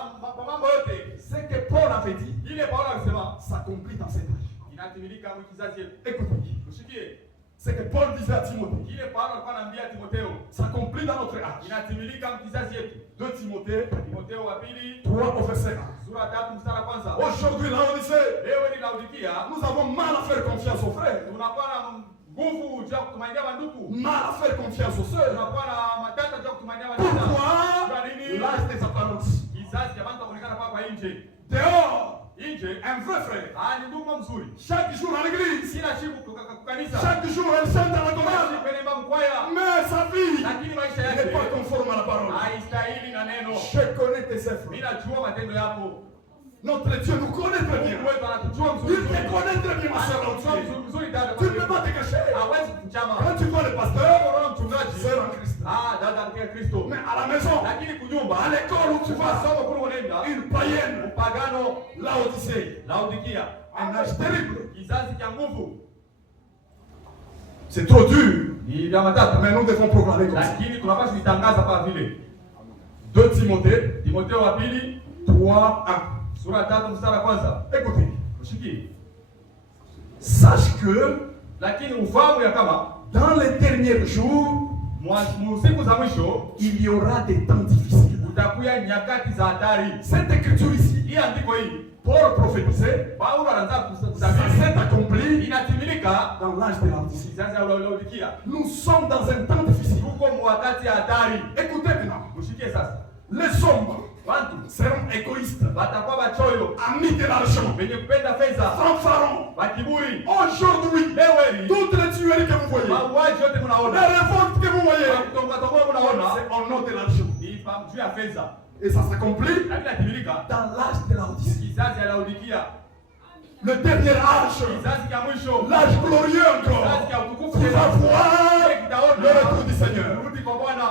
mambo yote. Ce que Paul avait dit Ile Paulo alisema s'accomplit dans cet âge. inatimilika mu kizazi yetu. Écoutez, Usikie. Ce que Paul disait à Timothée, Kile Paulo alikuwa anaambia Timotheo s'accomplit dans notre âge. inatimilika kizazi yetu. 2 Timothée Timotheo wa pili 3 au verset 1. sura 3 mstari wa kwanza. Aujourd'hui, Laodicée, Leo ni Laodikia, nous avons mal à faire confiance aux frères, tunakuwa na nguvu juu ya kutumainia wandugu. mal à faire confiance aux sœurs. Tunakuwa na matata juu ya kutumainia wadada. Pourquoi? Kwa nini? L'âge des apparences. Kizazi cha watu kuonekana kwa nje. Dehors, Nje un vrai frère. ni ndugu mzuri. Chaque jour à l'église, Sina shibu kukanisa. chaque jour elle chante à la chorale. Kwenye mkwaya. Mais sa vie Lakini maisha n'est yake pas conforme à la parole. haistahili na neno. Je connais tes œuvres. Mimi najua matendo yako. Notre Dieu nous connaît très bien. Mungu wetu anatujua mzuri. Il te connaît très bien, ma soeur. Anatujua mzuri dada. Tu ne peux pas te cacher. Hawezi kuchama. Quand tu vois le pasteur, Unaona mchungaji. c'est en Christ. Dada katika Kristo. Mais à la maison, Lakini kunyumba, à l'école où tu vas, soma kule unaenda, une païenne, upagano, Laodicée, Laodikia. un âge terrible. Kizazi cha nguvu. C'est trop dur. Ni vya matata. Mais nous devons proclamer comme ça. Lakini tunapaswa kutangaza kama vile 2 Timothée Timotheo wa pili 3, 1. sura 3 mstari wa kwanza. Écoutez. Ushikie. Sache que Lakini ufahamu ya kama dans les derniers jours, siku za mwisho il y aura des temps difficiles. utakuya nyakati za hatari. Cette écriture ici, Hii andiko hii Paul prophétisait, Paulo anaanza ça kutabiri. s'est accompli Inatimilika dans l'âge de l'Antichrist. kizazi cha Laodikia. Nous sommes dans un temps difficile. Tuko wakati ya hatari. Écoutez maintenant, Ushikie sasa. les hommes Watu seront égoïstes, watakuwa wachoyo, amis de l'argent, wenye kupenda fedha, fanfarons. wa kiburi. Aujourd'hui, Leo hii toutes les tueries que vous voyez, mauaji yote les mnaona, révoltes que vous voyez, kutonga mnaona c'est au nom de l'argent. ni juu ya fedha. Et ça s'accomplit Lakini inatimilika dans l'âge de l'Odyssée. kizazi ya Laodikia, Le dernier âge, kizazi cha mwisho, l'âge glorieux encore, kizazi cha utukufu qui va voir kile kitaona le retour du Seigneur. kurudi kwa Bwana.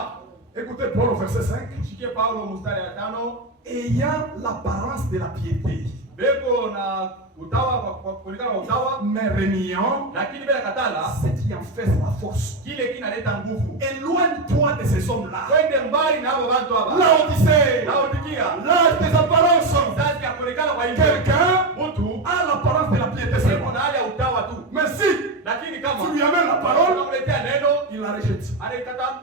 Écoutez Paul au verset 5. Shikie Paulo mstari ya 5. Ayant l'apparence de la piété, Beko na utawa kwa kuonekana kwa utawa, mais reniant lakini bila katala ce qui en fait la force. kile kinaleta nguvu. Éloigne-toi de ces hommes-là. Twende mbali na hao watu hapa. L'Odyssée, Laodikia, l'âge des apparences. kizazi cha kuonekana kwa nje. Quelqu'un Mtu a l'apparence de la piété sema seulement. na hali ya utawa tu. Mais si Lakini kama tu lui amènes la parole, unamletea neno, il la rejette. anaikata.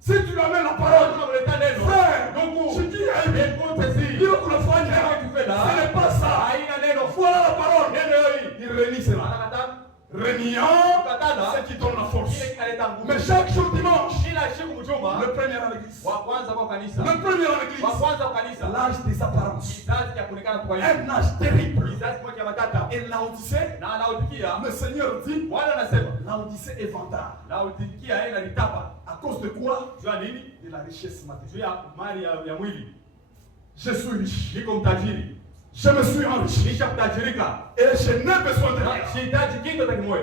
Si tu lui amènes la parole, Unamletea neno. frère, Ndugu, je dis à lui, écoute si. il faut le faire. Ce n'est pas ça. Haina neno. Voilà la parole. Neno hili. Il renie cela. Anakata. Reniant Katana. ce qui donne la force. Kile kinaleta nguvu. Mais chaque jour dimanche, Kila siku mjuma, le premier à l'église. wa kwanza kwa kanisa. Le premier à Wa l'église. kwanza kwa kanisa. L'âge des apparences. Kizazi cha kuonekana kwa nje. Un âge terrible. Kizazi kimoja cha matata. Et Laodicée, Na Laodikia, le Seigneur dit, Bwana anasema, Laodicée est vantard. Laodikia yeye analitapa. À cause de quoi? Jua nini? De la richesse matérielle. Juu ya mali ya mwili. Je suis riche. Niko mtajiri. Je me suis enrichi. Nisha kutajirika. Et je n'ai besoin de Na rien. sihitaji kitu hata kimoja.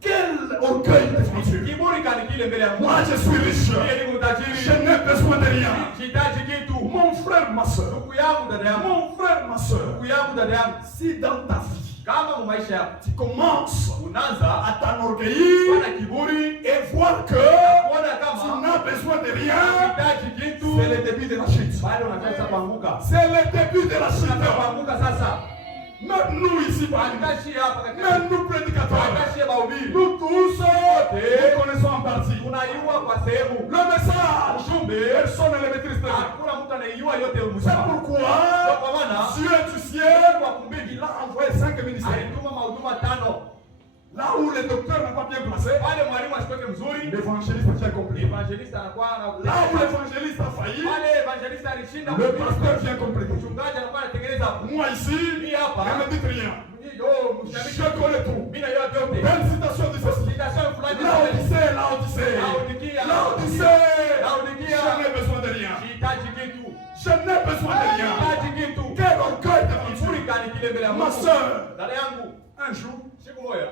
Quel orgueil de voiture. Kiburi kanikile mbele ya Mungu. Moi, je suis riche. Mimi niko mtajiri. Je n'ai besoin de rien. Sihitaji kitu. Mon frère, ma soeur. Ndugu yangu, dada yangu. Mon frère, ma soeur. Ndugu yangu, dada yangu. Si dans ta vie, Kama mu maisha yako tu commences unaanza à t'enorgueillir kuwa na kiburi, et voir que kuona tu kama n'as besoin de rien, unahitaji kitu, c'est le début de la chute. bado unataka kuanguka. C'est le début de la Unataka chute. kuanguka sasa. Même nous ici, Angashi hapa katika même nous prédicateurs, angashi mahubiri. nous tous, nous connaissons en partie. Tunaiua kwa sehemu. Le message, Ujumbe personne ne le maîtrise pas. hakuna mtu anaiua yote C'est mzima. pourquoi Kwa maana Dieu du ciel, kwa kumbili il a envoyé 5 ministères. alituma mahuduma 5. Là où le docteur n'a pas bien placé, Pale mwalimu asitoke mzuri, l'évangéliste vient compléter. evangelista anakuwa Là où na l'évangéliste a failli, pale evangelista alishinda, le pasteur vient compléter. mchungaji anakuwa anatengeneza. Moi ici, Mimi hapa ne me dites rien. yo Je mshabiki connais tout. mimi najua vyote. Belle citation du festival. Citation fulani L'Odyssée, l'Odyssée. Laodikia. L'Odyssée. Laodikia. Je n'ai besoin de rien. Sihitaji kitu. Je n'ai besoin de rien. Sihitaji kitu. Quel orgueil de Kiburi voiture. kanikile mbele ya Ma Mungu. soeur, Dada yangu, un jour, siku moja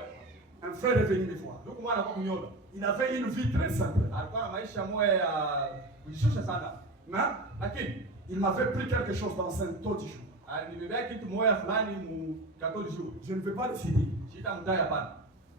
un frère est venu me voir. ndugu mwana kwa kunyoda. Il avait une vie très simple. Alikuwa na maisha moja ya kujishusha sana. Mais Lakini il m'avait pris quelque chose dans un taux du jour. alinibebea kitu moja fulani mu 14 jours. Je ne vais pas le citer. Sitamtaja hapana.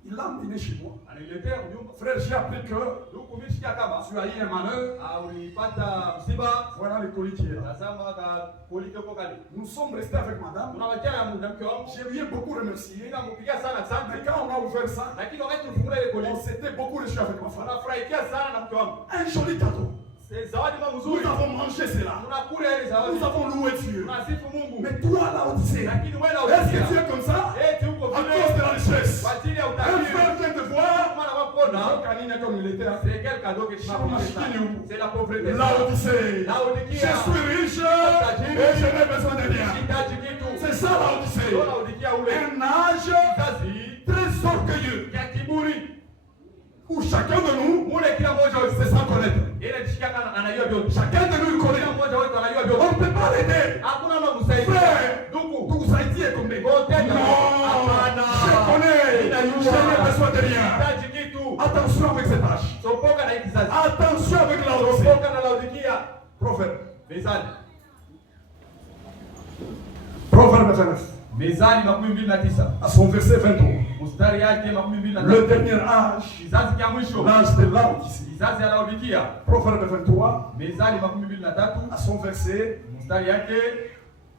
Il l'a amené chez moi. Ananiletea mjumba. Frère, j'ai appris que Ndugu mimi sikia kama tu as eu un malheur. ulipata msiba. Voilà le colis qui est là. Tazama ka polike uko kali. Nous sommes restés avec madame. Tunawakia ya mke wangu. Je lui ai beaucoup remercié. Ninampigia sana Mais asante. quand on a ouvert ça, Lakini wakati tulifungua ile on polisi, s'était beaucoup reçu avec ma femme. tunafurahikia sana na mke wangu. Un joli cadeau. C'est zawadi Nous mzuri. avons mangé cela. Tunakula ile zawadi. Nous avons loué Dieu. Tunasifu Mungu. Mais toi, là, on disait, Lakini wewe na est-ce que tu usikia. es comme ça? Eti uko À vile cause de la richesse. kwa ajili ya Un utajiri. frère vient te voir. Mwana wako na Kanina comme il était. c'est quel cadeau que tu m'as apporté. C'est la pauvreté. L'Odyssée. Laodikia. Je suis riche et je n'ai besoin de rien. Sihitaji kitu. C'est ça l'Odyssée. Ndio Laodikia ule. Un âge Kazi très orgueilleux ya kiburi. où chacun de nous Mule kila mmoja wetu sait s'en connaître. ile jishikana anajua vyote. Chacun de nous le connaît. Kila mmoja wetu anajua On vyote. ne peut pas l'aider. Hakuna mtu msaidia. Frère, Ndugu. tout ça est comme des Wote Non, hapana. je connais. Je n'ai besoin de rien. Sihitaji kitu. Attention avec cet âge. Sopoka na hiki kizazi. Attention avec l'Odyssée. Sopoka na Laodikia. Proverbe. Mezani. Proverbe 29. Mezani 29. À son verset 23. Mstari yake 29. Le dernier âge. Kizazi cha mwisho. L'âge de l'Odyssée. Kizazi ya Laodikia. Proverbe 23. Mezani 23. À son verset. Mstari yake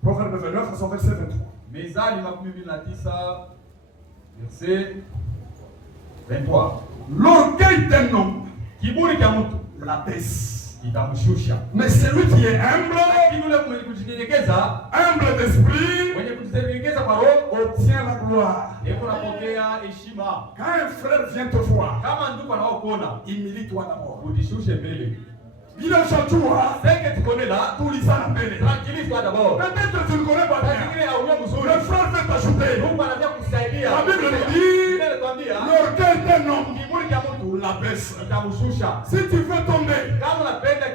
Proverbe 29 à son verset 23. Mezani 29 verset 23. L'orgueil d'un homme Kiburi cha mtu l'abaisse. itamshusha. Mais celui qui est humble, Lakini yule mwenye kujinyenyekeza, humble d'esprit, mwenye kujinyenyekeza kwa roho, obtient la gloire. ndipo unapokea heshima. Quand un frère vient te voir, Kama ndugu anaokuona, humilie-toi d'abord. ujishushe mbele. Il est gentil, Seke tukone la, tulizana mbele. tranquilise-toi d'abord. Peut-être tu ne connais pas bien. Lakini hauyo mzuri. Le frère veut t'ajouter. Mungu anataka kusaidia. La Bible nous dit, Biblia inatuambia, l'orgueil d'un homme kiburi cha mtu l'abaisse. itamshusha. Si tu veux tomber, Kama unapenda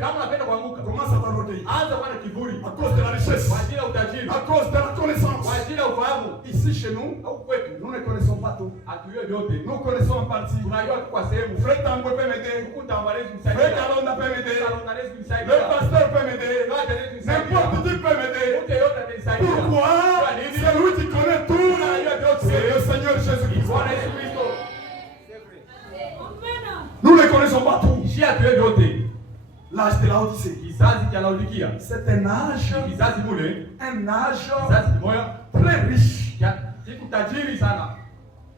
Kama unapenda kuanguka, commence à t'orgueiller. anza kuwa na kiburi À cause de la richesse, kwa ajili ya utajiri, à cause de la connaissance. kwa ajili ya ufahamu. Ici chez nous, Au kwetu nous ne connaissons pas tout. hatujui vyote, Nous connaissons en partie. tunajua tu kwa sehemu. Frère Tango peut m'aider. Huku tambarezi Frère kumsaidia, Kalonda peut m'aider. Kalondarezi Le kumsaidia, pasteur peut m'aider. yote anaweza kumsaidia, N'importe qui peut m'aider. mtu yeyote atanisaidia. Pourquoi? Kwa nini? C'est lui qui connaît tout. C'est le Seigneur Jésus-Christ. Bwana Yesu Kristo. Nous ne connaissons pas tout. Njia hatujui vyote. L'âge de la Odyssée. Kizazi cha Laodikia, C'est un âge, kizazi mule, très kizazi kimoya riche. kiku tajiri sana,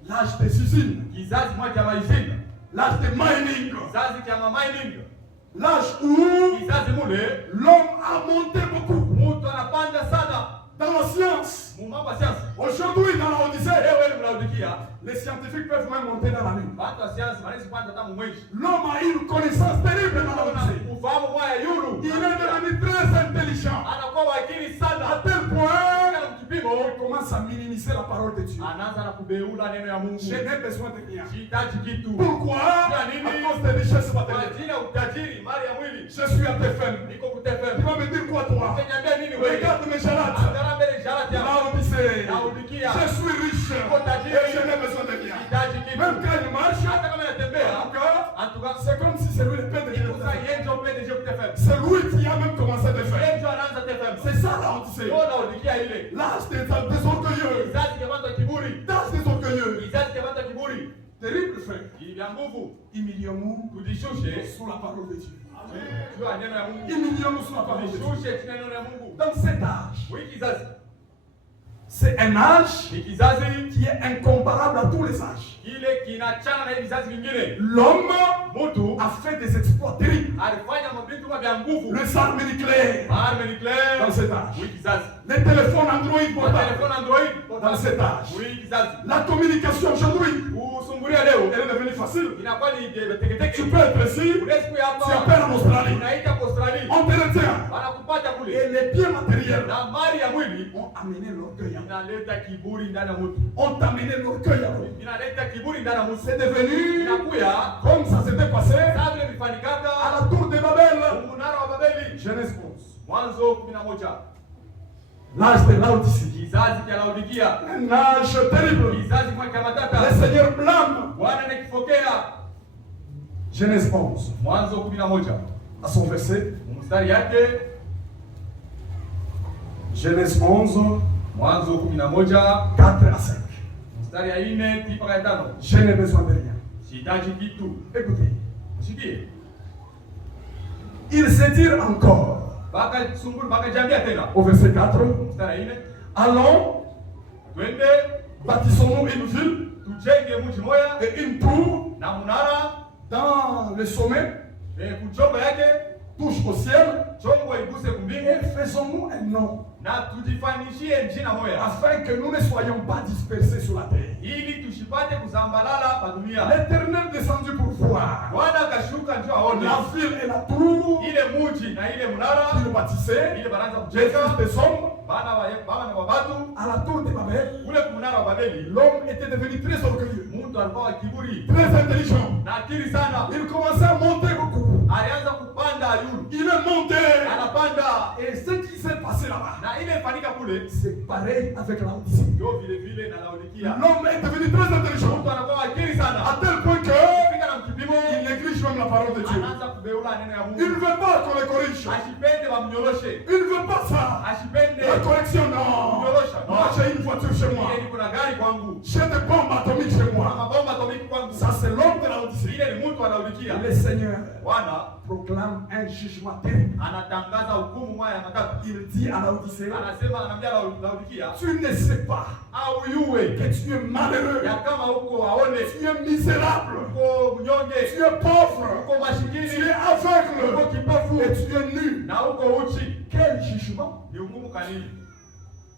L'âge des usines. kizazi moja cha maizini, L'âge de mining. kizazi cha mining, L'âge où kizazi mule l'homme a monté beaucoup mtu anapanda sana dans la science. mu mambo ya siasa. Aujourd'hui, dans la Odyssée, Leo ile Laodikia, les scientifiques peuvent même monter dans la lune. watu wa siasa wanaweza kupanda hata mwezi. L'homme a eu une connaissance terrible dans la Odyssée. Ufahamu moya yulu, Il est devenu très intelligent. anakuwa wakili À sana, tel point, kana mkipimo il commence à minimiser la parole de Dieu. anaanza na kubeula neno ya Mungu. Je n'ai besoin de rien. Sihitaji kitu Pourquoi? À cause des richesses kwa matérielles. ajili ya utajiri, mali ya mwili. Je suis à TFM. Niko Tu kutefema. vas me dire quoi, toi? Utaniambia nini wewe? Regarde mes jalades. Angalia mbele jarati La ya Odyssée. Laodikia. Je suis riche. Et je n'ai besoin de rien. Sihitaji kitu. Même quand il marche, Hata kama natembea, encore, en tout cas, c'est comme si c'est lui le père de Dieu. sasa yeye ndio PDG kutefema. C'est lui qui a même commencé à te Yeye faire. ndio anaanza tefema. C'est ça la Odyssée. Ndio Laodikia ile. L'âge des orgueilleux. Kizazi kimepata kiburi. L'âge des orgueilleux. Kizazi kimepata kiburi. Terrible frère. Vya nguvu. Humilions-nous Tujishushe sous la parole de Dieu. jua neno ya Mungu. Humilions-nous sous la parole de Dieu. Tujishushe chini ya neno ya Mungu. Dans cet âge, Hii kizazi c'est un âge ni kizazi qui est incomparable à tous les âges. kile kinachana na hivi vizazi vingine. L'homme Mtu a fait des exploits terribles. alifanya mabitu vya nguvu. Les armes nucléaires Arme nucléaire. dans cet âge. Hii kizazi. Les téléphones Android portables Telefoni Android dans cet âge. hii kizazi. La communication aujourd'hui, Usumbulia leo elle est devenue facile. inakuwa ni teketeke. Tu peux être ici, Unaweza kuja tu hapa. appelles en Australie, Unaita kwa Australia. on te retient. Wanakupata Et kule. les biens matériels Na mali ya mwili ont amené l'orgueil. inaleta kiburi ndani ya mtu. Ont amené l'orgueil à l'homme. Inaleta kiburi ndani ya mtu. C'est devenu Inakuya comme ça s'était passé kama vile à vifanikata la tour de Babel. mnara wa Babeli. Genèse 11. Mwanzo 11. L'âge de Laodicée. Kizazi cha Laodikia. Un âge terrible. Kizazi kwa matata. Le Seigneur blâme. Bwana anakifokea. Genèse 11. Mwanzo 11. À son verset. Mstari yake Genèse 11, Mwanzo 11 4 à 5. Mstari ya 4 mpaka ya 5. Je n'ai besoin de rien. Sihitaji kitu. Écoutez. Sikie. Il s'étire encore. Baka sumbulu baka jambia tena. Au verset 4. Mstari ya 4. Allons, Twende bâtissons-nous une ville tujenge mji moya et une tour na munara dans le sommet, kuchongo yake touche au ciel, chongo iguse kumbingu et faisons-nous un nom, na tujifanishie jina moya afin que nous ne soyons pas dispersés sur la terre. ili tushipate kuzambalala pa dunia. L'Éternel descendu pour voir Bwana kashuka ndio aone la ville et la tour ile muji na ile munara qu'il bâtissait, ile baraza les kujenga fils des hommes, bana na wabatu à la tour de Babel. ule munara wa Babeli. L'homme était devenu très orgueilleux, Mtu alikuwa wa kiburi très intelligent. na akili sana, Il commençait à monter beaucoup. alianza kupanda yulu, Il est monté. anapanda Et ce qui s'est passé là-bas, na ile ifanyika kule c'est pareil avec la Odyssée. ndio vile vile na Laodikia. L'homme est devenu très intelligent, Mtu anakuwa wa akili sana à tel point que fika na mkipimo il néglige même la parole de Dieu. anaanza kubeula neno ya Il Mungu, ne veut pas qu'on le corrige. ashipende bamnyoroshe, Il ne veut pas ça. ashipende La correction, non. Moi, j'ai une voiture chez moi. ile niko na gari kwangu, J'ai des bombes atomiques chez kuna moi. mabomba atomiki kwangu. Ça, c'est l'homme de la Odyssée. Ile ni mtu wa Laodikia. Le Seigneur Bwana proclame un jugement terrible. anatangaza hukumu moja ya matatu. Il dit à la Odyssée, Anasema, anambia Laodikia, tu ne sais pas auyue que tu es malheureux, ya kama huko waone, tu es misérable, uko mnyonge, tu es pauvre, uko tu masikini, es aveugle uko kipofu et tu es nu. na uko uchi. Quel jugement! Ni hukumu kanini?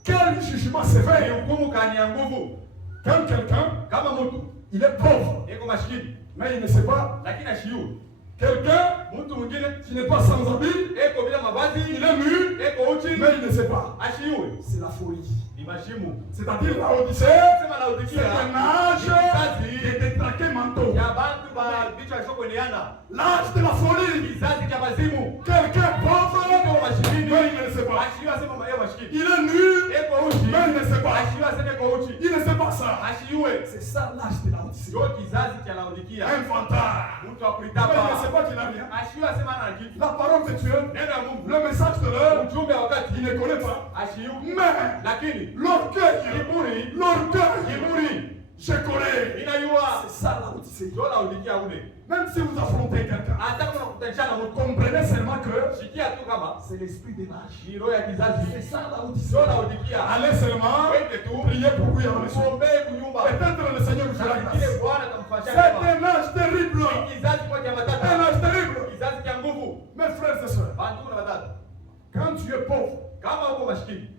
Quel jugement Ni sévère! hukumu kani ya nguvu. Quand quelqu'un, Kama mtu il est pauvre, iko masikini mais il ne sait pas. lakini ashiu, Quelqu'un mtu mwingine qui n'est pas sans habit, eko bila mavazi, il est nu, eko uchi, mais il ne sait pas. ashiu, C'est la folie. ni mashimu. C'est-à-dire la Odyssée, Sema c'est Laodikia un âge kizazi de détraqués mentaux. ya bantu ba bichwa shokweleana, L'âge de la folie. kizazi cha mazimu. Quelqu'un pauvre, Eko masikini, mais il ne sait pas. ashiu asema mayo masikini, Il est nu, eko uchi, mais il ne sait pas. ashiu asema eko uchi, Il ne sait pas ça. ashiue. C'est ça l'âge de la Odyssée. Ndio kizazi cha Laodikia. Un vantard. Mtu wa Mais il ne sait kuitapa, pas qu'il n'a rien. ashiu asema ana kitu. La parole de Dieu, Neno ya Mungu, le message de l'heure, ujumbe wa wakati, il ne connaît pas. ashiu. Mais Lakini l'orgueil, l'orgueil, kiburi je connais. inayua, C'est ça la Odyssée. ndio Laodikia ule. Même si vous affrontez quelqu'un, Hata kuna kutanisha na mtu, comprenez seulement que shikia tu kama c'est l'esprit de l'âge. ni roho ya C'est kizazi. ça la Odyssée. Ndio Laodikia. Allez seulement Wende tu prier pour lui avant les choses. muombee kunyumba. Peut-être le Seigneur vous fera Na kile grâce. Bwana atamfanyia C'est kama. un âge terrible. Ni kizazi moja Un matata. âge terrible. Kizazi cha nguvu. Mes frères et sœurs, Bantu na matata. quand tu es pauvre, Kama uko maskini,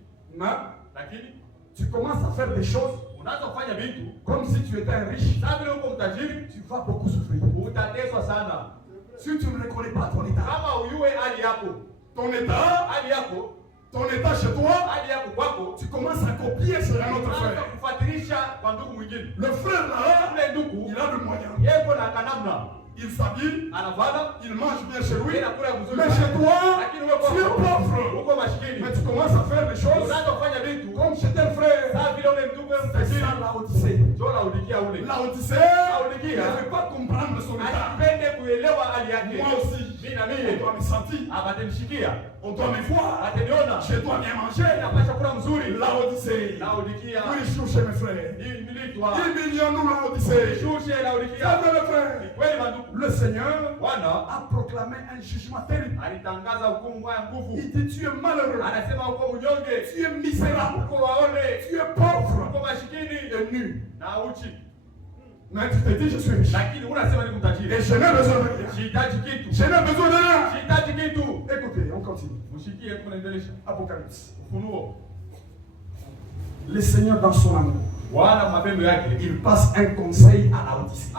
hein, lakini tu commences à faire des choses unaanza kufanya vitu comme si tu étais un riche, sasa vile uko mtajiri, tu vas beaucoup souffrir. utateswa sana. Si tu ne reconnais pas ton état, Kama uyue hali yako, hali yako, ton état chez toi, hali yako kwako, tu commences à copier sur un autre unaanza frère. kufuatilisha kwa ndugu mwingine. Le frère là, Ule ndugu il a le moyen. yeko na kanamna, Il s'habille, anavala, il mange bien chez lui. anakula vizuri. Mais chez toi, Lakini wewe tu es kwako pauvre. uko maskini. Mais tu commences à faire des choses Unaanza kufanya vitu comme chez tel frère. sasa vile ule ndugu wewe C'est mtajiri. ça la Odyssée. Ndio Laodikia ule. La Odyssée ne Laodikia veut pas comprendre son état. asipende kuelewa hali yake. Moi aussi, Mimi na on mimi doit me sentir, abatenishikia, on doit me voir, ateniona, je dois bien manger. napasha kula mzuri. La Odyssée. Laodikia Oui, chouché mes frères. nilitwa Humilions-nous la Odyssée. shushe Laodikia. Savez mes frères, Kweli mandugu, le Seigneur Bwana a proclamé un jugement terrible. alitangaza hukumu moja nguvu. Il dit, tu es malheureux, Anasema uko mnyonge, tu es misérable, uko waone, tu es pauvre uko maskini et nu. na uchi. Mais tu te dis, je suis riche. Lakini unasema ni Et mtajiri. je n'ai besoin de rien. Sihitaji kitu. Je n'ai besoin de rien. Sihitaji kitu. Écoutez, on continue. Mshikie tunaendelesha. Apocalypse. Ufunuo. Le Seigneur dans son amour, Bwana mapendo yake il passe un conseil à la Odyssée.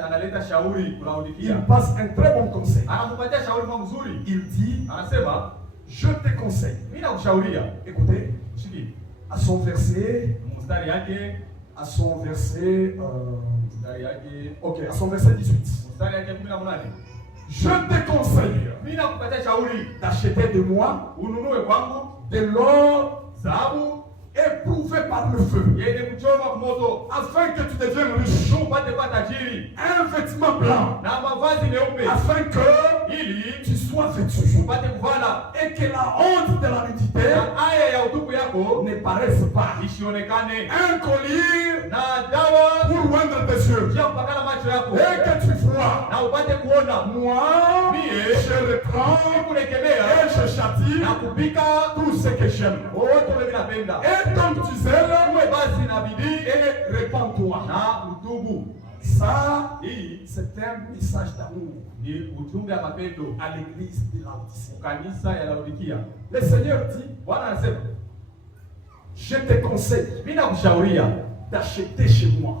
analeta shauri kwa Laodikia. Il passe un très bon conseil. Anampatia shauri kwa mzuri. Il dit, Anasema, je te conseille. mimi nakushauria. Écoutez, Shiki. à son verset, Mstari yake, à son verset, mstari yake, ok, à son verset 18. mstari yake 18. Je te conseille Mimi nakupatia shauri d'acheter de moi ununue kwangu de l'or dhahabu éprouvé par le feu, afin que tu deviennes riche, un vêtement blanc, afin que tu sois vêtu, et que la honte de la nudité ne paraisse pas, un collier pour oindre tes yeux, et que tu vois, moi, je reprends et je châtie tout ce que j'aime. Et donc tu zèles et répands-toi. Ça, c'est un message d'amour à l'église de Laodicée. Le Seigneur dit, je te conseille d'acheter chez moi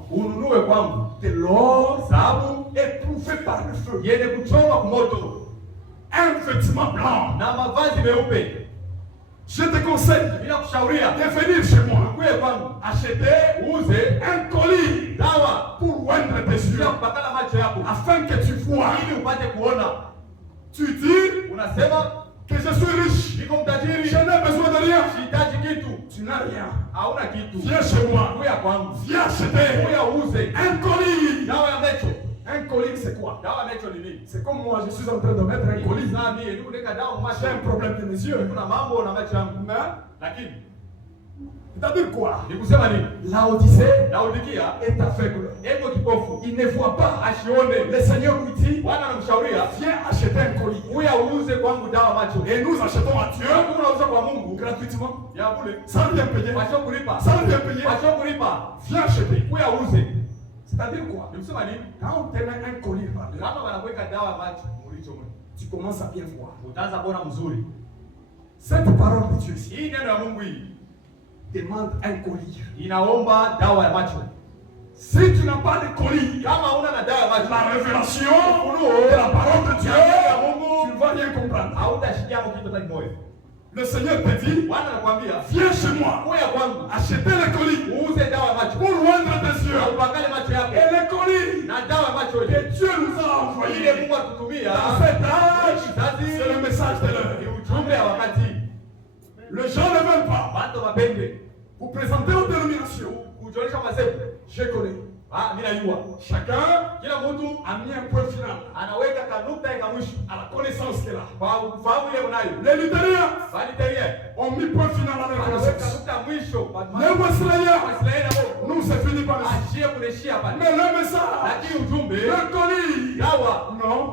de l'or éprouvé par le feu, un vêtement blanc. Je te conseille de venir chez moi, acheter un colis pour oindre tes yeux, afin que tu vois. Tu dis que je suis riche, je n'ai besoin de rien. Tu n'as rien. Viens chez moi, viens acheter un colis. Un colis, c'est quoi? C'est comme moi, je suis en train de mettre un colis. J'ai un problème de mes yeux. C'est-à-dire quoi? Laodicée est aveugle. Il ne voit pas. Le Seigneur lui dit, viens acheter un colis. Et nous achetons à Dieu gratuitement. Sans rien payer. Sans rien payer. Viens acheter. C'est-à-dire quoi? Quand on te met un colis tu commences à bien voir. Cette parole de Dieu ici demande un colis. Si tu n'as pas de colis, la révélation de la parole de Dieu, tu ne vas rien comprendre. Le Seigneur te dit, viens chez moi, acheter le colis pour oindre tes yeux. Et le colis que Dieu nous a envoyé dans cet âge, c'est le message de l'heure. Les gens ne veulent pas vous présenter aux dénominations. Je connais. Chacun a mis un point final à la connaissance qu'elle a. Les luthériens ont mis point final à la connaissance. Les Wesleyens, nous c'est fini par ici. Mais le message, le colis, non,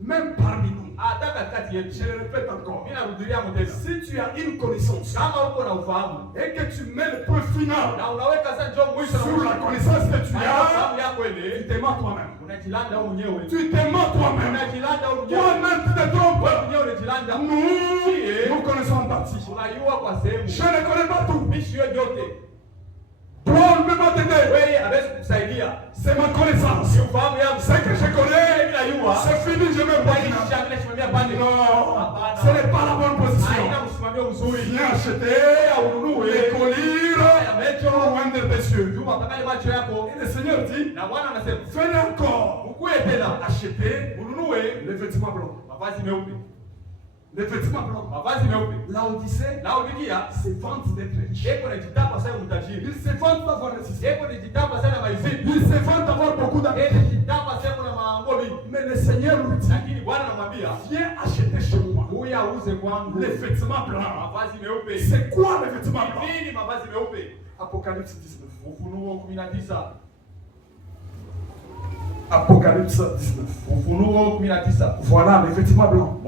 même parmi nous. Je le répète encore. Si tu as une connaissance et que tu mets le point final sur la connaissance que tu as, tu te mens toi-même. Tu te mens toi-même. Toi-même tu te trompes. Nous connaissons en partie. Je ne connais pas tout. Paul ne m'a t'aider. C'est ma connaissance. Ce que je connais, c'est fini, je ne veux pas. Non, ce n'est pas la bonne position. Viens acheter, et colis, pour oindre tes yeux. Et le Seigneur dit, venez encore acheter les vêtements blancs. Les vêtements blancs. Laodicée se vante d'être riche. Il se vante d'avoir résisté. Il se vante d'avoir beaucoup d'argent. Mais le Seigneur lui dit, viens acheter chez moi les vêtements blancs. C'est quoi les vêtements blancs? Apocalypse 19. Apocalypse 19. Voilà les vêtements blancs.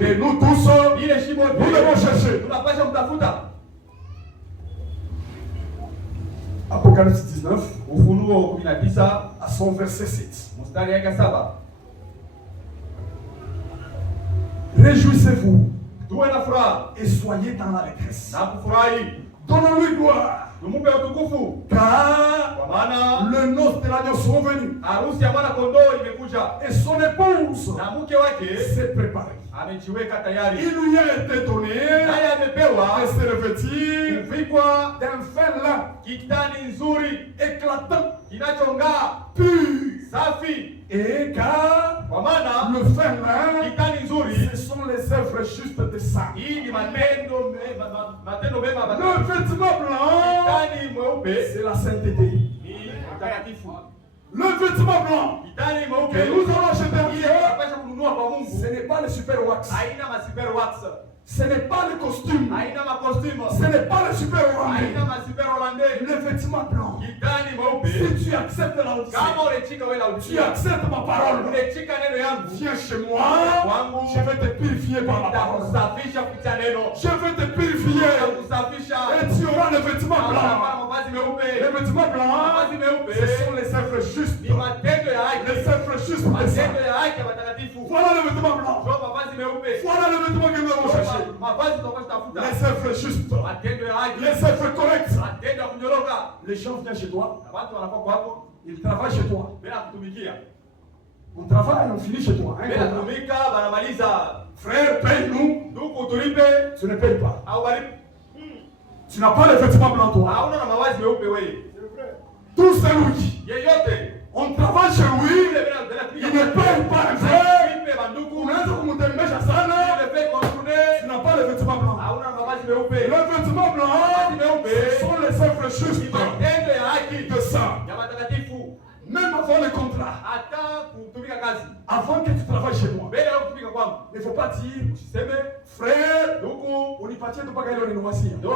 Et nous tous, nous devons chercher. Apocalypse 19, à son verset 7. Réjouissez-vous et soyez dans la détresse. Donnons-lui gloire. Car le noces de l'agneau sont venus et son épouse s'est préparée. Il lui a été donné de se revêtir d'un fin lin éclatant, pur, et car le fin lin, ce sont les œuvres justes de ça. Hii ni matendo mema. Le vêtement blanc, Kitani mweupe c'est la sainteté. ni utakatifu. Le vêtement blanc Kitani mweupe que nous allons acheter au Dieu, tunapaswa kununua kwa Mungu. ce n'est pas le super wax. Haina ma super wax. Ce n'est pas le costume. Haina ma costume. Ce n'est pas le super hollandais. Haina ma super hollandais. Le vêtement blanc. Kitani mweupe. Si tu acceptes la Odyssée, Kama unachika wewe la tu utia. acceptes ma parole. Unachika neno yangu. Viens chez moi, je vais te purifier par la parole. Kusafisha kupitia neno. Je vais te purifier Kusafisha. et tu auras le vêtement blanc. Mavazi meupe. Les vêtements blancs, Mavazi meupe. ce sont les œuvres justes. Ni matendo ya haki. Les œuvres justes. Matendo ya haki ya watakatifu. Voilà le vêtement blanc. Ndio mavazi meupe. Voilà le vêtement que nous allons chercher. Mavazi tunatafuta. Les œuvres justes. Matendo ya haki. Les œuvres correctes. Matendo ya kunyoroka. Les gens viennent chez toi. Watu wanakuwa kwako Ils travaillent chez toi. bila kutumikia. On travaille, on finit chez toi. Hein, Bila kutumika banamaliza. frère, paye-nous. Ndugu tulipe Tu ne payes pas. au balipe. Tu n'as pas les vêtements blancs, toi. Hauna na mavazi meupe wewe. Tout celui Yeyote. on travaille chez lui, il ne paye pas un frère. Unaweza kumtembesha sana. Tu n'as pas les vêtements blancs. Les vêtements blancs, ce sont les œuvres justes de ça. Même avant le contrat, avant que tu travailles chez moi, il ne faut pas dire, frère, on y partit de bagaille le noisir. Non.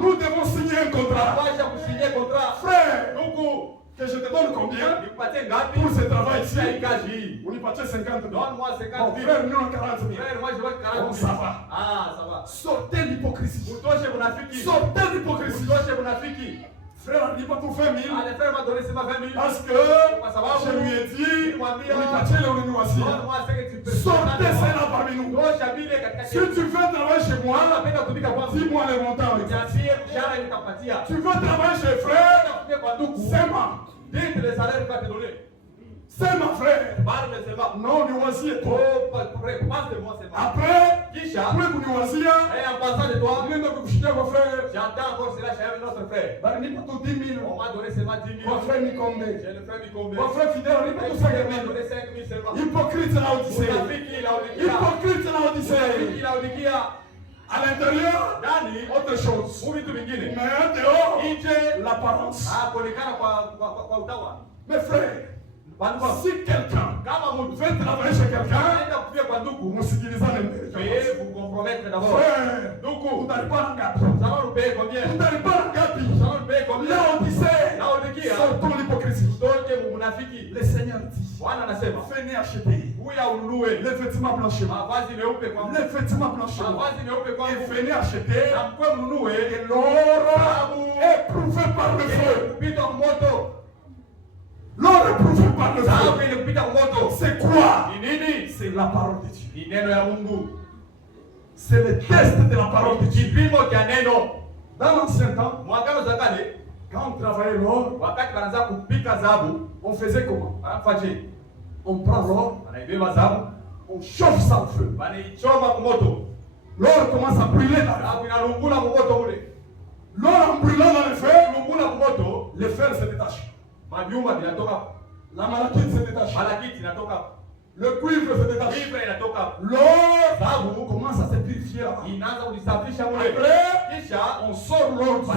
Nous devons signer un contrat. Frère, que je te donne combien pour ce travail ici? On y partit 50 000. Bon, frère, nous on 40 000. Bon, ça va. Sortez l'hypocrisie. Sortez l'hypocrisie. Frère, on dit pas pour 20 000. Parce que je lui ai dit, on y partit le noisir. Sortez cela parmi nous. Si tu veux travailler chez moi, dis-moi les montants. Tu veux travailler chez frère, c'est moi. C'est ma frère. Non, nous voici et toi. Après, kuniwazia nenda kukushikia kwa frère. Bali nipa tu 10 000. Kwa frère Mikombe. Kwa frère Fidèle, nipa tu 5 000. Hypocrite na Odyssée. Hypocrite na Odyssée. À l'intérieur, autre chose. Mais dehors, l'apparence. Mes frères, si quelqu'un veut travailler chez quelqu'un, msikilizane mbele. Frère, utalipa ngapi? Utalipa ngapi? Laodicée, sortons l'hypocrisie. Le Seigneur dit, venez acheter les vêtements blanchis. Les vêtements blanchis. Et venez acheter et l'or éprouvé par le feu. L'or éprouvé par le feu. C'est quoi? C'est la parole de Dieu. C'est le test de la parole de Dieu. Dans l'ancien temps, quand on travaillait l'or, on faisait comment? On prend l'or, on chauffe ça au feu. L'or commence à brûler là. L'or en brûlant dans le feu, le fer se détache. La malachite se détache. Le cuivre se détache. L'or commence à se purifier là. Après, on sort l'or du feu,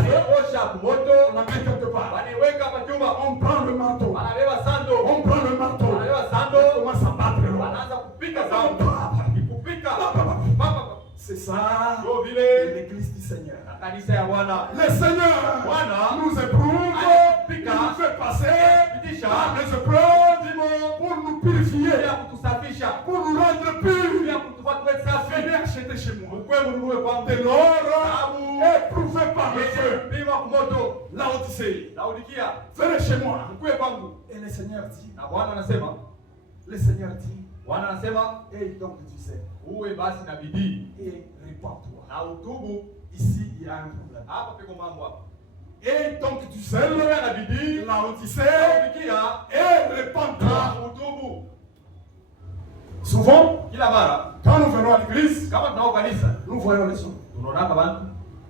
on la met quelque part. On prend le marteau. On prend le marteau. On commence à battre l'or. C'est ça l'église du Seigneur. Le Seigneur nous éprouve, il nous fait passer par les épreuves pour nous purifier, pour nous rendre purs. Venez acheter chez moi de l'or éprouvé par le feu. Laodicée. Venez chez moi. Et le Seigneur dit, le Seigneur dit, et donc tu sais, et répands-toi. Ici, il y a un problème. Et donc tu sais, Laodicée, et répands-toi. Souvent, quand nous venons à l'église, nous voyons les hommes.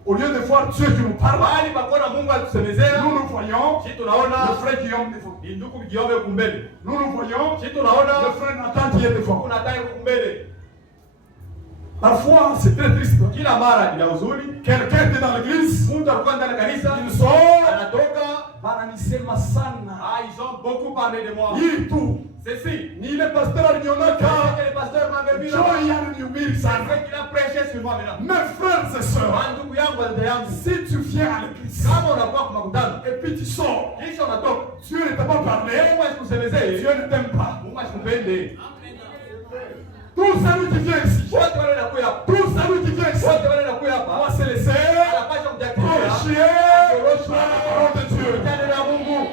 Au lieu de voir Dieu qui nous parle, nous nous voyons le frère Guillaume devant. Nous nous voyons le frère Nathan qui est devant. Parfois, c'est très triste. Kila mara ina huzuni. Quelqu'un était dans l'église, Mtu alikuwa ndani ya kanisa, il sort, anatoka, bananisema sana. ils ont beaucoup parlé de moi. Hii tu, Ceci, ni ile pasteur alinionaka, le pasteur m'avait vu là. njoo yanihubiri sana. C'est qu'il a prêché sur moi maintenant. Mes frères et sœurs, Ndugu yangu, dada yangu, si tu viens à l'église, kama unakuwa kwa makutano, et puis tu sors, kisha unatoka, Dieu ne t'a pas parlé, Mungu asikusemezee, Dieu ne t'aime pas. Mungu asikupende. Tout celui qui vient ici, Wote wale wanakuja hapa, tout celui qui vient ici, wote wale wanakuja hapa, va se laisser anapaswa kujiakilisha prêcher la parole de Dieu. neno la Mungu.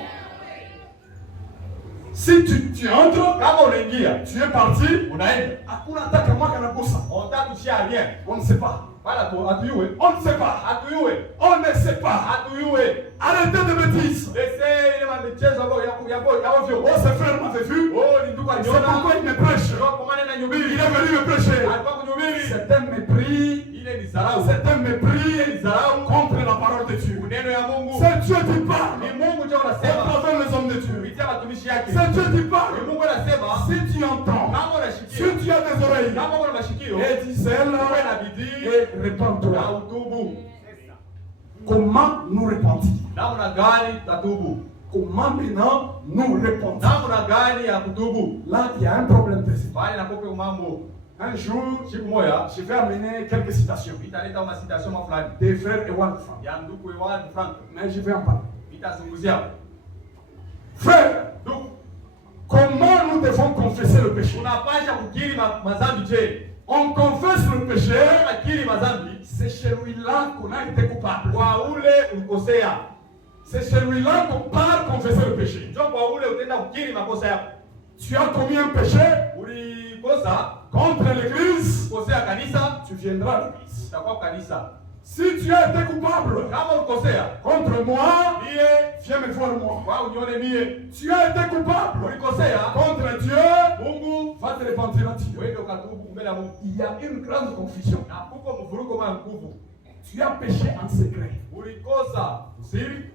Si tu entres, Kama unaingia, tu es parti, unaenda, hakuna hata kama kanakosa. on tatushia rien. On ne sait pas. Wala hatuyue, On ne sait pas. hatuyue, On ne sait pas. hatuyue. Arrêtez de bêtises. Laissez ile michezo ya ovyo. Oh, ce frère m'avait vu. Oh, ni ndugu C'est aliona. pourquoi il me prêche. Ndio kwa maana Il inanyubiri. est venu me prêcher. Alikuwa kunyubiri. C'est un mépris. Ile ni dharau. C'est un mépris contre la parole de Dieu. Neno ya Mungu. C'est Dieu qui parle. Ni Mungu ndio À anasema. travers les hommes de Dieu. Kupitia watumishi yake. C'est Dieu qui Ni parle. Mungu anasema. Si tu entends, Kama si unashikia. tu as des oreilles, Kama una mashikio. et dis-le Uwe na bidii. et Na répands-toi. utubu. Comment nous repentir? Namna gani tatubu? Comment maintenant nous répondre? Namna gani ya kutubu? Là, il y a un problème principal. Bali nakope mambo. Un jour, Siku moja je vais amener quelques citations italeta masitasio fulani. des frères et one femme. Ya ndugu Ewald Frank. Mais je vais en parler. Itazunguzia. Frère, Ndugu, comment nous devons confesser le péché? unapasha kukiri mazambi je? On confesse le péché, Unakiri mazambi c'est celui-là qu'on a été coupable. kwa ule ulikosea. C'est celui-là qu'on part confesser le péché. Ndio kwa ule utaenda kukiri makosa yako. Tu as commis un péché Ulikosa contre l'église, kukosea kanisa, tu viendras à l'église. utakuwa kwa kanisa. Si tu as été coupable Kama ulikosea, contre moi, ndiye viens me voir moi. kwa unione mie. Tu as été coupable Ulikosea, contre Dieu, Mungu va te repentir à Dieu. wewe ukatubu mbele ya Mungu. Il y a une grande confusion. Na kuko mvurugo wa nguvu. Tu as péché en secret. Ulikosa usiri,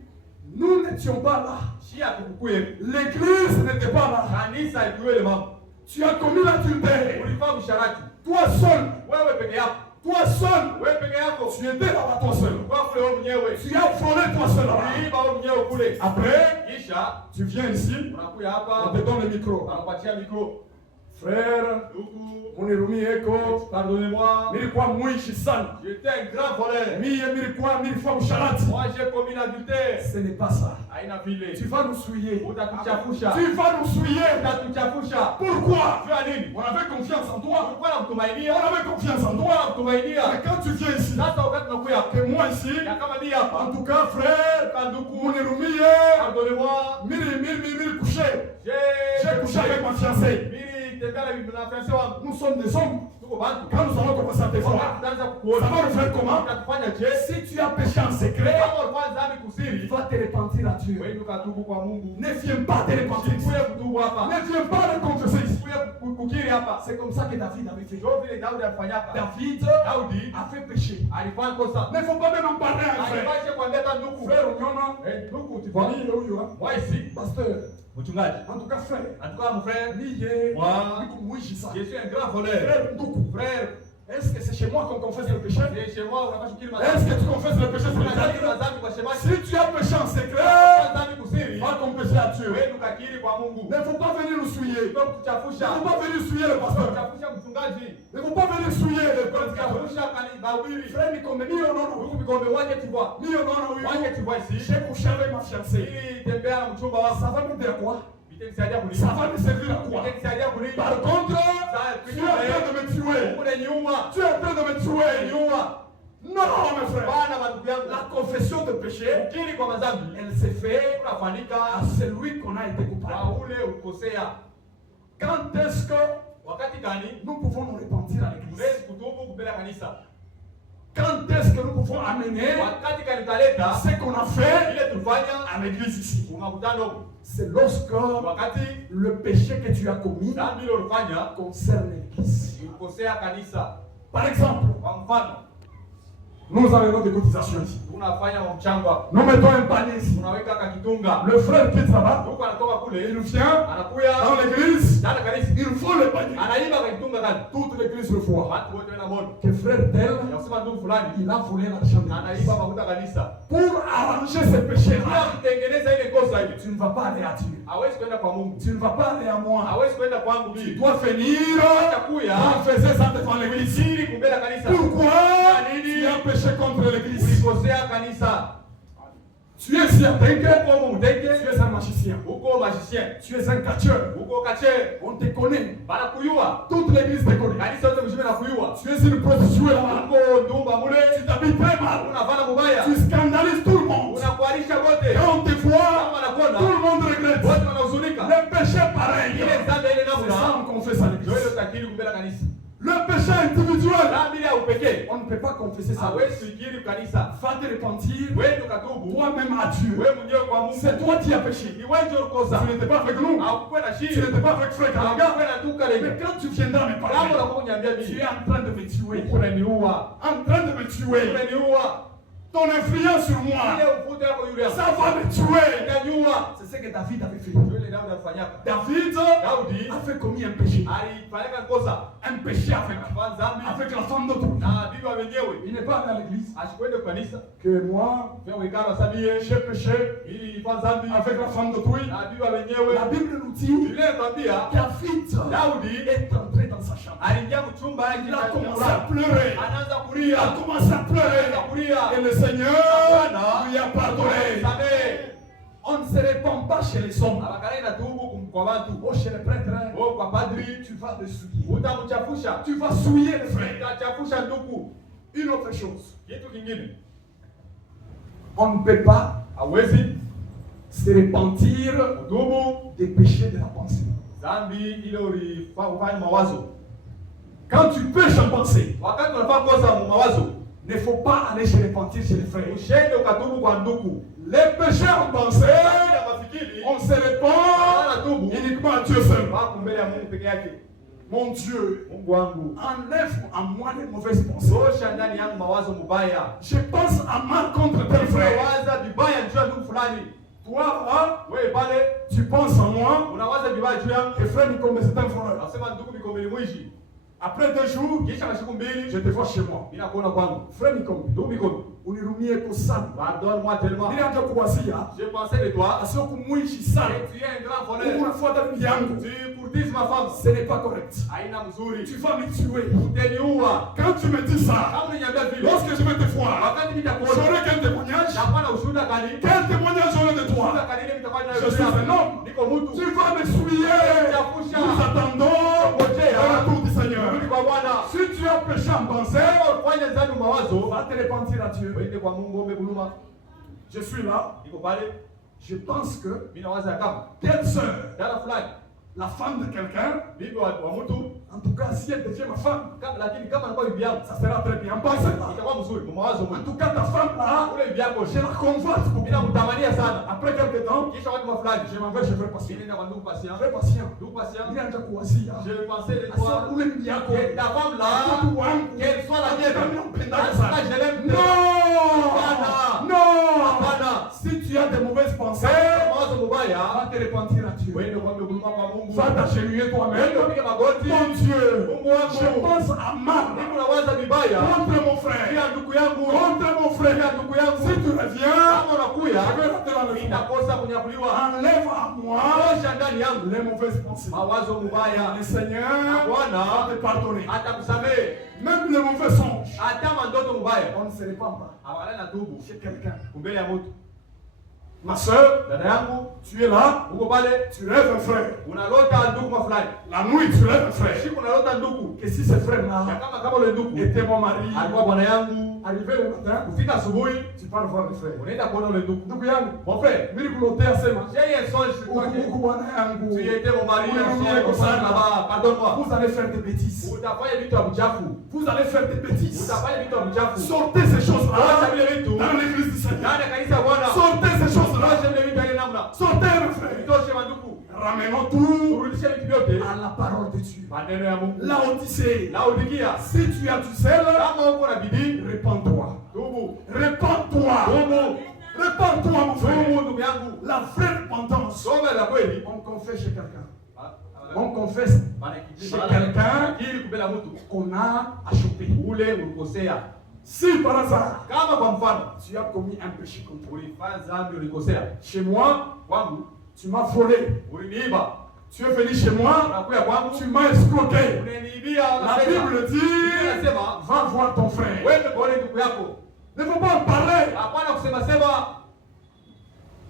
Nous n'étions pas là. shia tukukuye. L'église n'était pas là. Kanisa ikuwe le mambo. Tu as commis l'adultère. Ulifanya usharati. Toi seul. Wewe peke yako. Toi seul. Wewe peke yako. Tu étais là-bas toi seul. Kwa kule wewe mwenyewe. Tu as frôlé toi seul là-bas. Uliiba wewe mwenyewe kule. Après, Kisha tu viens ici. unakuja On hapa, te donne le micro. anakupatia mikro. Frère, Ndugu, munirumie eko. pardonnez-moi. Nilikuwa mwishi sana. J'étais un grand voleur. Mie nilikuwa usharati. Moi j'ai commis l'adultère. Ce n'est pas ça. Haina vile. Tu vas nous souiller. Utatuchafusha. Tu vas nous souiller. Utatuchafusha. Pourquoi? Jua nini? On avait confiance en toi. Ulikuwa na On kutumainia. avait confiance en toi. Ulikuwa na kutumainia. Mais quand tu viens ici, Sasa wakati nakuya que moi ici, ya kama mimi en hapa. tout cas, frère, Kanduku, munirumie. pardonnez-moi. Mille couché. J'ai couché avec ma fiancée. Mimi tembea na fiancé wangu. Nous sommes des hommes. Tuko bantu. Quand nous allons commencer à te voir, Tutaanza ça kukuona. va nous faire comment? Utatufanya je? Si tu as péché en secret, Kama ulikuwa dhambi tu kusiri, vas te repentir à Dieu. wewe ukatubu kwa Mungu. Ne viens pas te repentir ici. Sikuye kutubu hapa. Ne viens pas le confesser ici. Sikuye kukiri hapa. C'est comme ça que David avait fait. Ndio vile Daudi alifanyaka. David Daudi a fait pécher. alifanya kosa. Ne faut pas même en parler à un frère. Alifanya kuambia hata ndugu. Frère, on y en a. Ndugu Famille, tifani. là où il y aura. Moi ici, Pasteur. mchungaji. En tout cas, frère. En tout cas, mon frère, Lié. Moi. Oui, je sais. je suis un grand voleur. Frère, Ndoukou. Frère, Est-ce que c'est chez moi qu'on confesse le péché? et chez moi, unapaswa kukiri Est-ce madhambi. que tu confesses le péché sur les Unakiri actes? madhambi kwa shemasi. Si tu as péché en secret, Dhambi kusiri. va confesser à Dieu. Wewe ukakiri kwa Mungu. Ne faut pas venir nous souiller. Ndio Ne kuchafusha. faut pas venir souiller le pasteur. Kuchafusha mchungaji. Ne faut pas venir souiller le prédicateur. Kuchafusha kanibawili. Frère, Nikombe, ni non, non. Huku vikombe waje tu vois. Ni non, non, oui. Waje tu vois ici. J'ai couché avec ma fiancée. Ili tembea na mchumba wako. Ça va m'aider à quoi? Vitanisaidia Ça kulipa. va me servir à quoi? Vitanisaidia kulipa. Par contre, tu es en train de me tuer. Kule nyuma. Tu es en train de me tuer. Nyuma. Non, mes frères. Bana mandugu yangu. La confession de péché, Kukiri kwa madhambi. elle s'est faite Unafanyika à celui qu'on a été coupable. kwa ule ulikosea. Quand est-ce que Wakati gani nous pouvons nous repentir à l'église? huwezi kutubu mbele ya kanisa? Quand est-ce que nous pouvons amener Wakati gani utaleta ce qu'on a fait ile tulifanya à l'église ici? kwa makutano? C'est lorsque Wakati le péché que tu as commis dhambi ile ulifanya concerne l'église. ilikosea kanisa. Par exemple, Kwa mfano, Nous enlevons des cotisations ici. Unafanya mchangwa. Nous mettons un panier ici. Unaweka kakitunga. Le frère quitte là-bas. Huko anatoka kule. Il vient Anakuya dans l'église. Ndani kanisa. Il vole le panier. Anaiba kakitunga gani? Toute l'église le voit. Watu wote wanaona. Que frère tel, Yasema ndugu fulani il a volé l'argent de l'église. anaiba mafuta kanisa. Pour arranger ses péchés Bila là. kutengeneza ile kosa ile. Tu ne vas pas aller à Dieu. Hawezi kwenda kwa Mungu. Tu ne vas pas aller à moi. Hawezi kwenda kwangu Tu mimi. dois venir. Atakuya. On faisait ça devant l'église. Siri kumbele kanisa. Pourquoi nini? tu as péché contre l'église? Ulikosea kanisa. Tu es certain que Uko mteke. tu es un magicien. Uko magicien. Tu es un catcheur. Uko kache. On te connaît. Bana kuyua. Toute l'église te connaît. Kanisa yote mshime na kuyua. Tu es une prostituée là-bas. Uko ndumba mule. Tu t'habilles très mal. Unavana mubaya. Tu scandalises tout le monde. Unakuarisha wote. Quand on te voit, Kama nakuona. tout le monde regrette. Wote wanahuzunika. Le péché pareil. Ile dhambi ile C'est ça namna. on confesse à Ndio ile l'église. utakiri kumbele kanisa. Le péché individuel. Dhambi ile ya upekee. On ne peut pas confesser ça. Hawezi kuikiri kanisa. Va te repentir Wewe ukatubu. toi-même à Dieu. Wewe mwenyewe kwa Mungu. C'est toi qui as péché. Ni wewe ndio ukosa. Tu n'étais pas avec nous. Hakukuwa na Tu shida. n'étais pas avec frère Kalanga. Hakukuwa na tuka Mais leo. quand tu viendras me Kama parler, unakuwa kuniambia tu mimi. es en train de me tuer. Unaniua. En train de me tuer. Unaniua. Ton influence sur moi, Ile ufuta yako yule hapo. ça va me tuer. Unaniua. C'est ce que David avait fait. Yule ndio anafanyaka. David Daudi a fait commis un péché. alifanyaka kosa. Un péché avec la femme d'autrui. Na bibi wa wenyewe. Il n'est pas allé à l'église. Asikwende kanisa. Que moi, Vya wekano sabie. j'ai péché Ili ifanye dhambi. avec la femme d'autrui. Na bibi wa wenyewe. La Bible nous dit Biblia inatuambia David Daudi est entré dans sa chambre. aliingia mchumba yake. Il a commencé à pleurer. Anaanza Il kulia. a commencé à pleurer. Anaanza kulia. Et le Seigneur lui a pardonné. Samehe. On ne se répand pas chez les hommes. Abakala inatubu kwa watu. Oh, chez les prêtres, Oh, kwa padri. tu vas te souiller. Utamchafusha. Tu vas souiller les frères. Utachafusha ndugu. Une autre chose. Kitu kingine. On ne peut pas Hawezi se repentir kutubu des péchés de la pensée. dhambi ile ulifanya mawazo. Quand tu pêches en pensée, Wakati unafanya kosa mu mawazo, il ne faut pas aller se repentir chez les frères. ushende ukatubu kwa ndugu. Les péchés en pensée, Dhambi ya mafikiri, on se répand uniquement à Dieu seul. wako mbele ya Mungu peke yake. Mon Dieu, Mungu wangu, enlève en moi les mauvaises pensées. tosha ndani yangu mawazo mubaya. Je pense à mal contre tel frère. Unawaza vibaya juu ya ndugu fulani. Toi, là, Wewe pale tu penses à moi. unawaza vibaya juu yangu. Et frère Nikombe, c'est un frère. Nasema ndugu Mikomeli mwishi. Après 2 jours, Kisha masiku mbili, je te vois chez moi. mimi nakuona kwangu. Frère Nikombe, Ndugu Mikomeli, unirumie kusali. pardonne-moi tellement. Nilianza kuwazia Je pensais de toi. asio kumwishi sana. Tu es un grand voleur. Unafuata bibi yangu. Tu courtises ma femme. Ce n'est pas correct. Haina mzuri. Tu vas me tuer. Utaniua. Quand tu me dis ça, Kama unaniambia vile. lorsque je vais te voir, Wakati nitakuona. j'aurai quel témoignage? Nakuwa na ushuhuda gani? Quel témoignage j'aurai de toi? Ushuhuda gani ile nitakuwa nayo? Je suis un homme. Niko mtu. Tu vas me souiller. Nous attendons le retour du Seigneur. Rudi kwa Bwana. Si tu as péché en pensée, Kama ufanye dhambi mawazo, va te repentir à Dieu. wende kwa Mungu ombe buluma. Je suis là. Niko pale. Je pense que Mimi nawaza kama telle sœur, dada fulani, la femme de quelqu'un, bibi wa mtu, en tout cas, si elle devient ma femme, lakini kama anakuwa bibi yangu, ça sera très bien. Pense là. itakuwa mzuri kwa mawazo En mtu. tout cas, ta femme là, Ule bibi yako, je la convoite beaucoup. mimi namtamania sana. Après quelques temps, Kisha watu wa fulani, je m'en vais, je vais patient. mimi nenda kwa ndugu patient. Très patient. Ndugu patient, Il y a un kuwazia. je pensais de Asa toi. ule bibi yako. Que ta femme là, Watoto wangu. qu'elle soit la mienne. Nampenda Hata sana. je l'aime. Non! Non! Hapana. Si tu as des mauvaises pensées, Mawazo mubaya, va te repentir à Dieu. wende kwa buluma kwa Mungu. Va t'agenouiller toi-même. Wende upige magoti. Mon Dieu, Mungu wangu. je pense à mal Mimi nawaza vibaya. contre mon frère. Pia ndugu yangu. Contre mon frère. Pia ndugu yangu. Si tu reviens, Kama unakuya, je vais rester dans le fond. nitakosa kunyakuliwa. Enlève à moi Tosha ndani yangu les mauvaises pensées. mawazo mubaya. Le Seigneur va Bwana te pardonner. atakusamehe. Même les mauvais songes. Hata mandoto mubaya. On ne se répand pas. Awala na tubu. Chez quelqu'un. Kumbele ya mtu. Ma soeur, Dada yangu, tu es là, uko pale, tu rêves un frère. unalota ndugu kwa fulani. La nuit, tu rêves un frère. Siku unalota ndugu. Et si ce Na frère-là kama ule ndugu était mon mari, alikuwa bwana yangu, arrivé le matin, kufika asubuhi tu pars voir le frère. unaenda kuona ule ndugu. Ndugu yangu, Mon frère, mimi kulotea sema, j'ai un songe kwake. huku bwana yangu, Tu étais mon mari, Ule un ndugu songe yako kwa sana sana. baba, pardonne-moi. Vous allez faire des bêtises. Utafanya vitu vya mchafu. Vous allez faire des bêtises. Utafanya vitu vya mchafu. Sortez ces Acha choses-là vile vitu. dans l'église du Seigneur. Ndani ya kanisa ya Bwana. Sortez ces choses-là. Acha vile vitu ya namna. Sortez, mon frère. Vitoshe mandugu. Ramenons tout Turudishe vitu vyote à la parole de Dieu. maneno ya Mungu. Laodicée, Laodikia, si tu as du zèle, kama uko na bidii, répands-toi. tubu. Répands-toi. Tubu. Répands-toi, mon frère. Tubu ndugu yangu. La vraie repentance. Soba la kweli. On confesse chez quelqu'un. On confesse chez quelqu'un Kili kubela mtu qu'on a acheté. ule ulikosea. Si par hasard, Kama kwa mfano tu as commis un péché contre moi. ulifanya dhambi ulikosea. Chez moi, Kwangu tu m'as volé. uliniiba. Tu es venu chez moi, Unakuja kwangu tu m'as escroqué. unaniibia. La Bible dit, inasema va voir ton frère. wewe kaone ndugu yako. Ne faut pas en parler. Hapana kusema sema.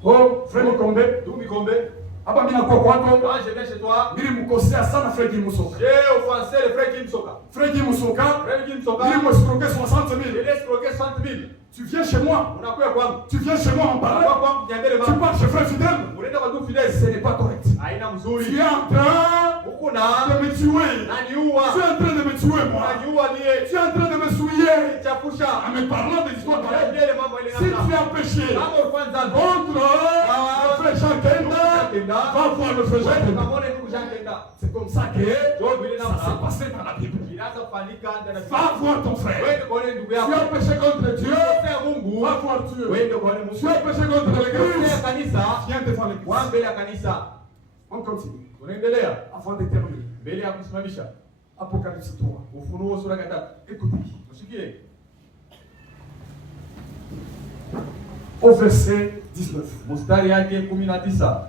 Oh, frère Mikombe. Ndugu Mikombe, Hapa mimi nakuwa kwako. quand je viens chez toi, Mimi mkosea sana frère Gimusoka. j'ai offensé le frère Kim Soka. Frère Gimusoka, Frère Kim Soka, mimi m'escroqué 60 je 000. l'ai escroqué 60 000. Tu viens chez moi. Unakuja kwangu. Tu viens chez moi en parler. Unakuja kwangu niambie Tu mama. parles chez frère fidèle. Unaenda kwa ndugu fidèle. Ce n'est pas correct. Haina Tu mzuri. es en train Huko de na me tuer. naniua. Tu es en train de me tuer, moi. Naniua nie. Tu es en train de me souiller. Chafusha. En me parlant des histoires pareilles. Niambie mambo ile Si tu namna. as péché Kama ulikuwa dhambi. contre le frère Jean Kenda, va voir le frère Jean Wewe Kenda. kamone ndugu Jean Kenda. C'est comme ça que Ndio vile ça s'est namna. passé dans la Bible. Inaanza kufanyika ndani ya Va voir ton frère. Wewe kaone ndugu Tu yako. as péché contre Dieu, Ukosea Mungu. va voir Dieu. Wewe ndio kaone Tu Mungu. as péché contre Ukosea l'église, kanisa. viens devant l'église. Wa mbele ya kanisa. On continue. Unaendelea Avant de terminer. mbele ya kusimamisha. Apocalypse 3. Ufunuo sura ya 3. Écoutez. Msikie. Au verset 19. Mstari yake 19.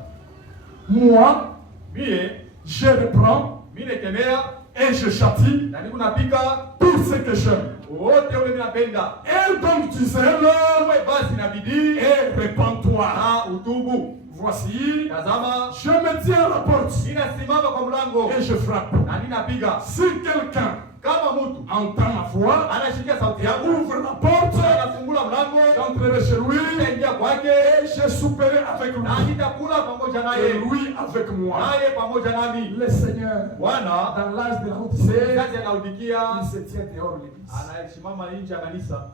Moi, Mie je reprends mimi nekemea et je châtie na niko napika tout ce que j'aime. wote ule mimi napenda. Et donc tu zèle Wewe basi na bidii et répands-toi. na utubu. Voici, Tazama, je me tiens à la porte ninasimama kwa mlango et je frappe. na ninapiga. Si quelqu'un Kama mtu entend ma voix, anashikia sauti yangu, ouvre la porte, anafungula mlango, j'entrerai chez lui nitaingia kwake et je souperai avec na lui nitakula pamoja et naye, lui avec moi. naye pamoja nami. Le Seigneur, Bwana dans l'âge de la Odyssée, kazi ya Laodikia il se tient dehors de l'église. anasimama nje ya kanisa.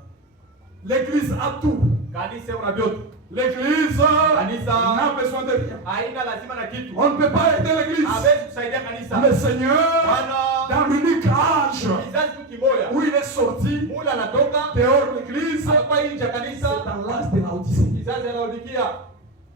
L'église a tout. Kanisa una vyote. L'église Kanisa n'a besoin de rien. haina lazima na kitu. On ne peut pas aider l'église. Hawezi kusaidia kanisa. Le Seigneur, Bwana dans l'unique âge kizazi tu kimoja où il est sorti mula anatoka dehors de l'église, anakuwa nje ya c'est kanisa, dans l'âge de la Odyssée. kizazi ya Laodikia,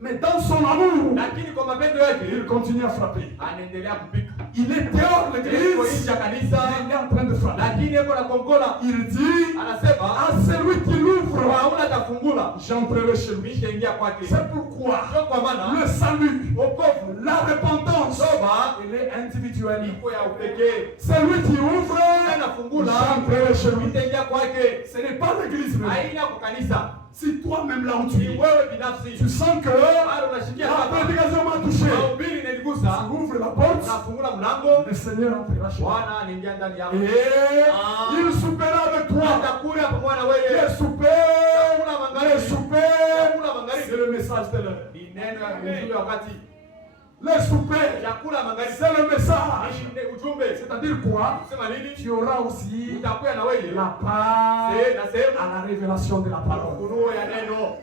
Mais dans son amour, lakini kwa mapendo yake il continue à frapper. anaendelea kupika. Il est dehors de Yuko l'église, nje ya kanisa, il est en train de frapper. lakini yuko na kongola. Il dit Anasema à celui qui l'ouvre, hauna atafungula, j'entrerai chez lui. nitaingia kwake. C'est pourquoi Sio kwa maana le salut, wokovu la repentance, toba il est individuel. iko ya upekee. Celui qui ouvre, Anafungula, j'entrerai chez lui. nitaingia kwake. Ce n'est pas l'église même. Haina kwa kanisa, Si toi-même là où tu ni es, wewe binafsi. tu sens que Bado unashikia la hapa, prédication m'a touché, mahubiri inanigusa, tu ouvres la porte, unafungula mlango, le Seigneur entrera chez toi. Bwana anaingia ndani yako. Et il soupera avec toi. Atakula pamoja na wewe. Les soupers, les soupers, Chakula magharibi c'est le message de l'heure. ni neno ya ujumbe wa wakati. Les soupers, Chakula magharibi c'est le message. ni ujumbe. C'est-à-dire quoi? Sema nini? Tu auras aussi Utakuwa na wewe la part na sehemu à la révélation de la parole. ufunuo ya neno.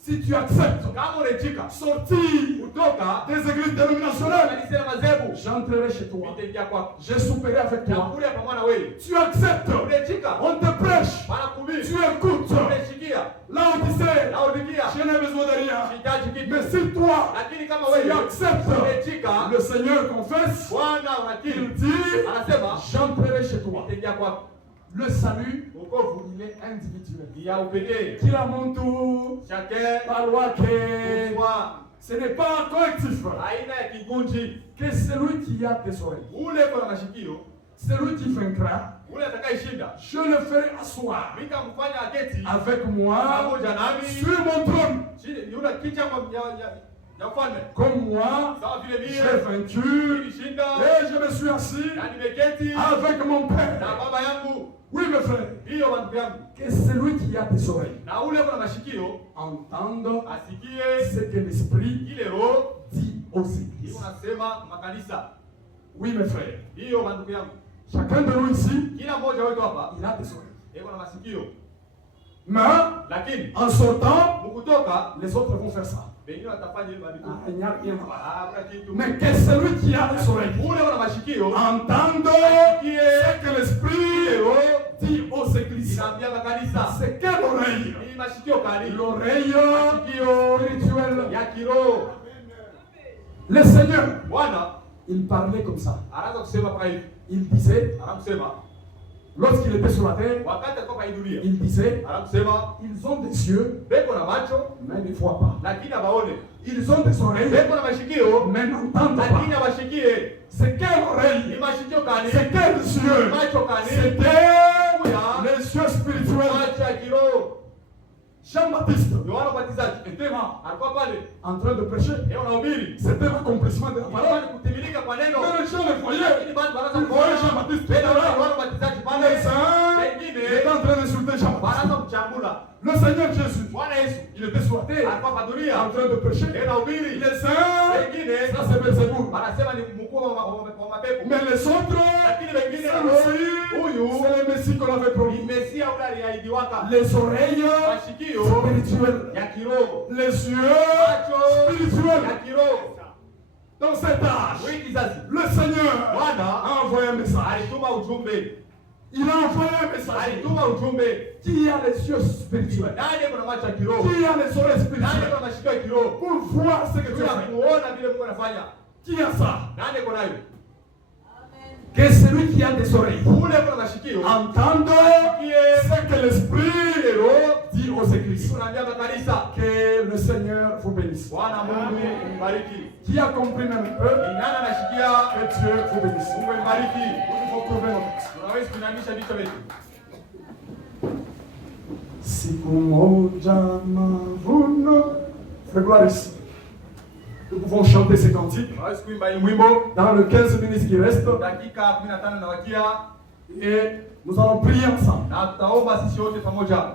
Si tu acceptes Kama unachika sortir kutoka des églises dénominationnelles, kanisa la madhehebu, j'entrerai chez toi. nitaingia kwako. Je souperai avec toi. Chakula pamoja na wewe. Tu acceptes. Unachika, On te prêche. wanakubiri, Tu écoutes. unashikia, L'Odyssée. Laodikia, Je n'ai besoin de rien. sihitaji kitu. Mais si toi, Lakini kama tu wewe acceptes, unachika, le Seigneur confesse, Bwana il unakiri, dit, anasema j'entrerai chez toi. nitaingia kwako. Le salut, Wokovu il est individuel. ni ya upekee. Kila mtu, Chake parwake, kwa ce n'est pas collectif. aina ya kigunji. Que celui qui a des oreilles, Ule kwa mashikio, celui qui vaincra, ule atakayeshinda, je le ferai asseoir nitamfanya aketi avec moi pamoja nami sur mon trône. chini yule kicha ya ufalme. Comme moi, Sawa vile j'ai mie vaincu nilishinda et je me suis assis na nimeketi avec mon na Père. baba yangu. Oui, mes frères, Hiyo wandugu yangu, que celui qui a des oreilles na ule kwa mashikio entende asikie ce que l'Esprit ile roho dit aux hiyo églises. nasema makanisa. Oui, mes frères, Hiyo wandugu yangu, chacun de nous ici, kila mmoja wetu hapa il a des oreilles. iko na masikio. Mais lakini en sortant, mkutoka les autres vont faire ça. wengine watafanya hivyo vitu. Il n'y a rien là-bas. Hakuna kitu. Mais que celui qui a les oreilles Ule wana mashikio entende ce que l'Esprit dit aux églises. inaambia makanisa. C'est quelle oreille? Ni mashikio kali. L'oreille Mashikio spirituelle. ya kiroho. Le Seigneur, Bwana il parlait comme ça. anaanza kusema kwa hivi. Il disait, Anakusema lorsqu'il était sur la terre, wakati alikuwa kwa hii dunia. il disait, Anakusema ils ont des yeux, beko na macho mais ne voient pas. lakini hawaone. Ils ont des oreilles, Beko na mashikio mais n'entendent lakini pas. hawashikie. C'est quelle Ni oreille? mashikio kali. C'est quels yeux? Macho kali. C'était les yeux spirituels. Macho ya kiroho. Jean-Baptiste Yohana Mbatizaji était là, alikuwa pale. en train de prêcher. Yeye anahubiri. C'était l'accomplissement de la Ilikuwa parole. ni kutimilika kwa neno. Mais les gens le voyaient. Lakini bado baraza Ils voyaient Jean-Baptiste. Tena Yohana Mbatizaji pale. Les uns Wengine étaient en train d'insulter Jean-Baptiste. baraza kuchambula. Le Seigneur Jésus, Bwana Yesu il était sur la terre, alikuwa kwa en dunia. train de prêcher. Yeye anahubiri. Les uns, Wengine ça c'est Belzéboul. wanasema ni mkuu wa mapepo. Mais les autres, Lakini wengine celui-ci, huyu c'est le Messie qu'on avait ni promis. Mesia ule aliahidiwaka. Les oreilles Mashikio spirituelles, ya kiroho. les yeux Macho ya spirituels. kiroho. Dans cet âge, Hii kizazi le Seigneur Bwana a envoyé un message. alituma ujumbe. Il a envoyé un message. Alituma ujumbe. Qui a les yeux spirituels? Nani kuna macho ya kiroho? Qui a les oreilles Nani spirituelles? kuna mashikio ya kiroho? Pour voir ce que Dieu Kuna fait. kuona vile Mungu anafanya. Qui a ça? Nani kuna hiyo? Que celui qui a des oreilles Ule kuna mashikio. entende ce que l'Esprit dit aux églises. Tunaambia makanisa. Que le Seigneur vous bénisse. Bwana Mungu mbariki. Qui a compris même un peu? Ni nani anashikia? Que Dieu vous bénisse. Mungu mbariki. Nous devons trouver notre texte. Tunaweza kuinamisha vichwa vyetu. Siku moja mavuno. Frère Gloris, nous pouvons chanter ces cantiques Tunaweza kuimba hii mwimbo. dans les 15 minutes qui restent Dakika 15 nawakia et nous allons prier ensemble. na tutaomba sisi wote pamoja.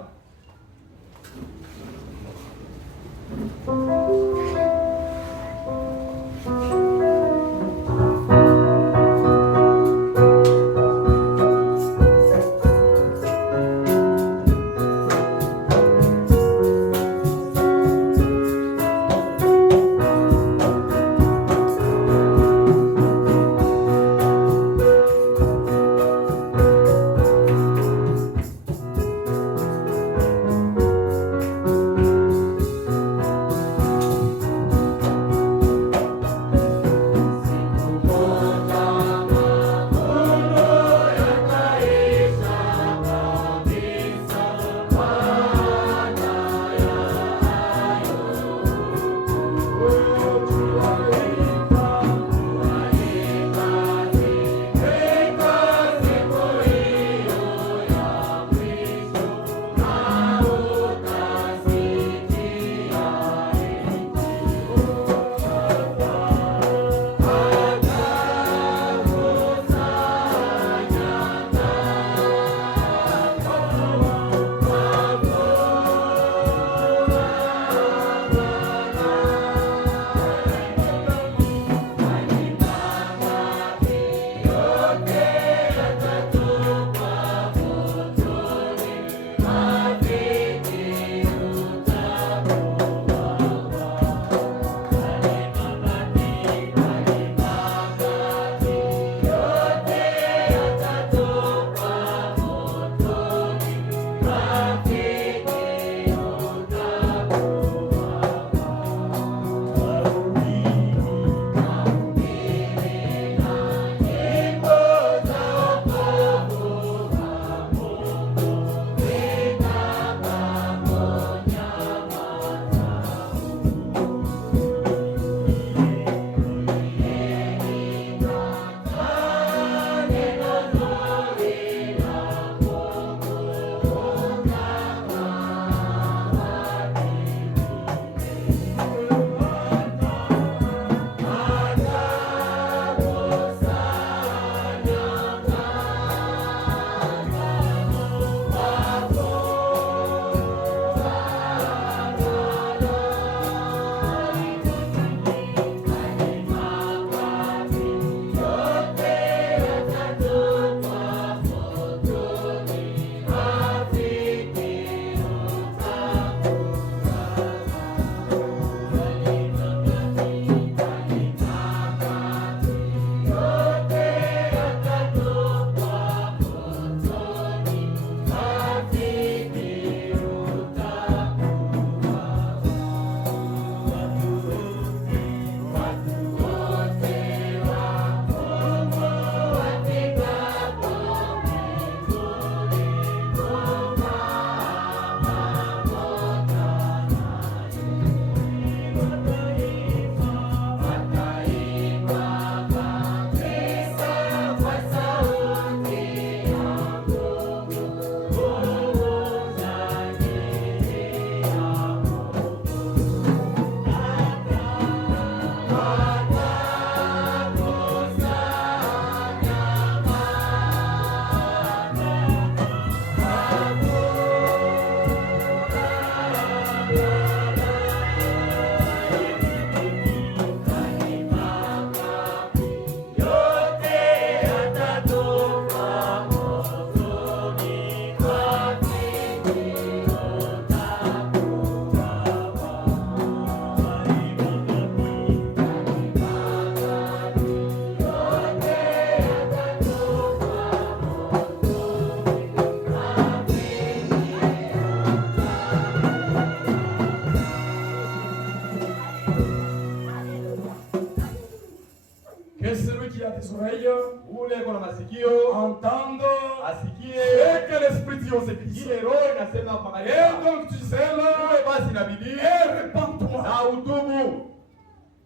des oreilles, ule kuna masikio entende asikie ce que l'Esprit dit aux églises. ile roho inasema kwa Et kanisa. donc tu zèles Basi inabidi et répands-toi. na utubu.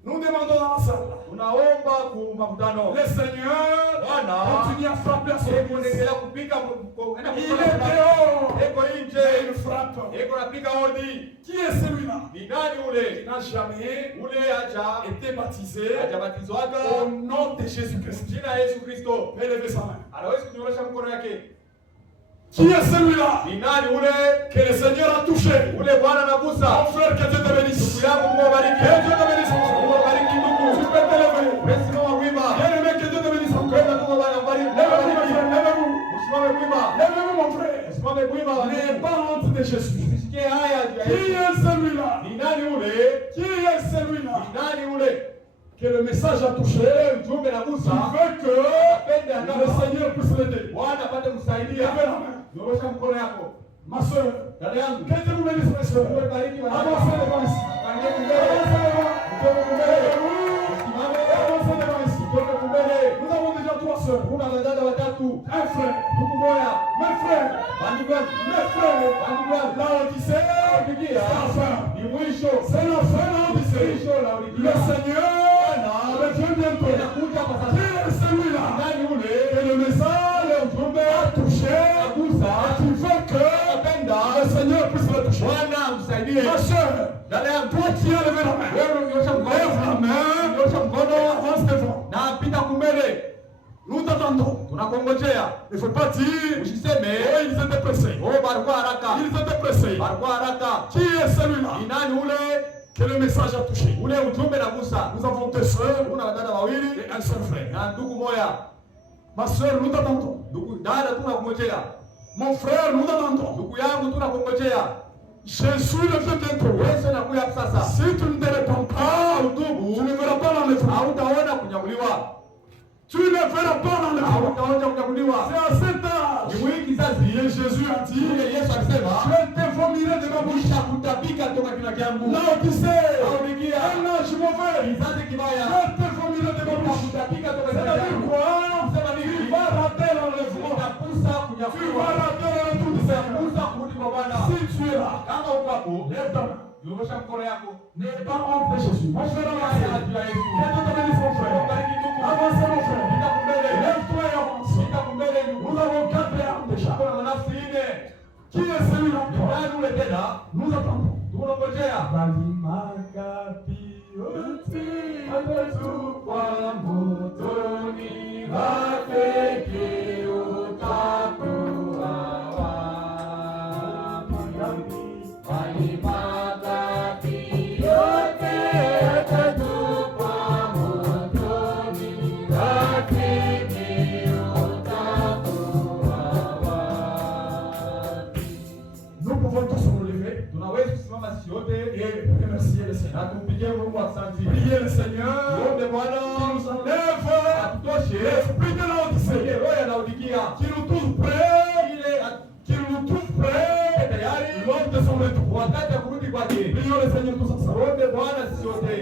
Nous demandons dans la salle. Tunaomba ku makutano. Le Seigneur Bwana continue à frapper à son église. kuendelea kupika Il est dehors. eko Il nje frappe. eko napika hodi. Qui est celui-là? Ni nani ule? Il n'a jamais Ule acha été baptisé hajabatizwaga au nom de Jésus-Christ. jina la Yesu Kristo. Élevez sa main. Anaweza kunyorosha mkono yake. Qui est celui-là Ni nani ule? que le Seigneur a touché? Ule Bwana anagusa. Mon frère, que Dieu te bénisse. Ndugu yangu Mungu awabariki. Que Dieu te bénisse. Mungu awabariki ndugu. Tu peux te lever. Simama wima. Bien-aimé, que Dieu te bénisse encore. Kwenda Mungu awabariki. Lèvez-vous, mon frère, lèvez-vous. Usimame wima. Lèvez-vous, mon frère. Usimame wima. N'ayez pas honte de Jésus. Usisikie haya juu ya Qui Yesu. est celui-là? Ni nani ule? Qui est celui-là Ni nani ule? que le message a touché? Ujumbe Qui nagusa. veut que le Seigneur puisse l'aider. Bwana apate kusaidia. Lèvez la main. Nyorosha mkono yako. Ma soeur, Dada yangu. que Dieu vous bénisse, mes soeurs. Mungu abariki wanawe. Avancez devant ici. Kangie Avancez mbele. devant. Njoo mbele. Usimame. Avancez devant ici. Njoo mbele. Nous avons déjà 3 soeurs. Kuna wadada watatu. Un frère. Ndugu moja. Mes frères. Bandugu yangu. Mes frères. Bandugu yangu. La Odyssée. C'est la fin. Ni mwisho. C'est la fin de l'Odyssée. Mwisho la Le ulikia. Seigneur revient bientôt. Anakuja kwa Qui sasa. est celui-là Nani ule? que le message a touché Agusa. et qui veut que le Seigneur puisse le toucher? Bwana msaidie. Ma soeur, Dada yangu. toi qui as levé la main, Wewe unyosha lève la mkono. main, Nyosha mkono. avance devant. Na pita kumbele. Nous t'attendons. Tunakongojea. Il ne faut pas dire, Usiseme. oh, ils étaient pressés. Oh, barua haraka. Ils étaient pressés. Barua haraka. Qui est celui-là Ni nani ule? que le message a touché? Ule ujumbe nagusa. Nous avons 2 soeurs Kuna wadada wawili et un seul frère. na ndugu moja. Ma soeur, nous t'attendons. Ndugu dada tunakungojea. Mon frère, nous t'attendons. Ndugu yangu tunakungojea. Jésus le fait bientôt. Yesu anakuja sasa. Si tu ne te répands pas, tu ne verras pas l'enlèvement. Hautaona kunyakuliwa. Tu ne verras pas l'enlèvement. Hautaona kunyakuliwa. C'est à cet âge Ni mwingi kizazi. que Jésus a dit, Ile Yesu alisema, je te vomirai de ma bouche. nitakutapika toka kinywa changu. L'Odyssée, Laodikia. un âge mauvais. Kizazi kibaya. Je te vomirai de ma bouche. Nitakutapika toka kinywa C'est-à-dire changu. quoi? Sema nini? Tu vas rater l'enlèvement. Utakusa Tu kunyakuliwa. vas rater le retour du Seigneur. Utakusa kurudi kwa Bwana. Si tu es là, Kama uko hapo, lève ta main. nyorosha mkono yako. N'aie pas honte de Jésus. Mon frère, avance. Haya juu ya Yesu. Que Dieu te bénisse, mon frère. Bariki ndugu. Avancez, mon frère. Pita kumbele. Lève-toi et avance. Pita kumbele ndugu. Nous avons 4 armes déjà. Kuna manafsi ine. Qui est celui-là? Nani ule tena? Nous attendons. Tunangojea. Ametupwa motoni, rafiki utakuwa wapi? Bali magati yote yatatupwa motoni, rafiki utakuwa wapi? Nous pouvons tous nous lever Tunaweza kusimama sisi wote et remercier le na Seigneur. tumpigie Mungu asante. Priez le Seigneur Tuombe qui Bwana nous enlève atutoshe l'esprit de ile l'Odyssée, roho ya Laodikia qui nous trouve prêts, ile qui nous trouve prêts tayari lors de son retour. wakati ya kurudi kwake. Prions le Seigneur tous ensemble. Tuombe Bwana sisi wote.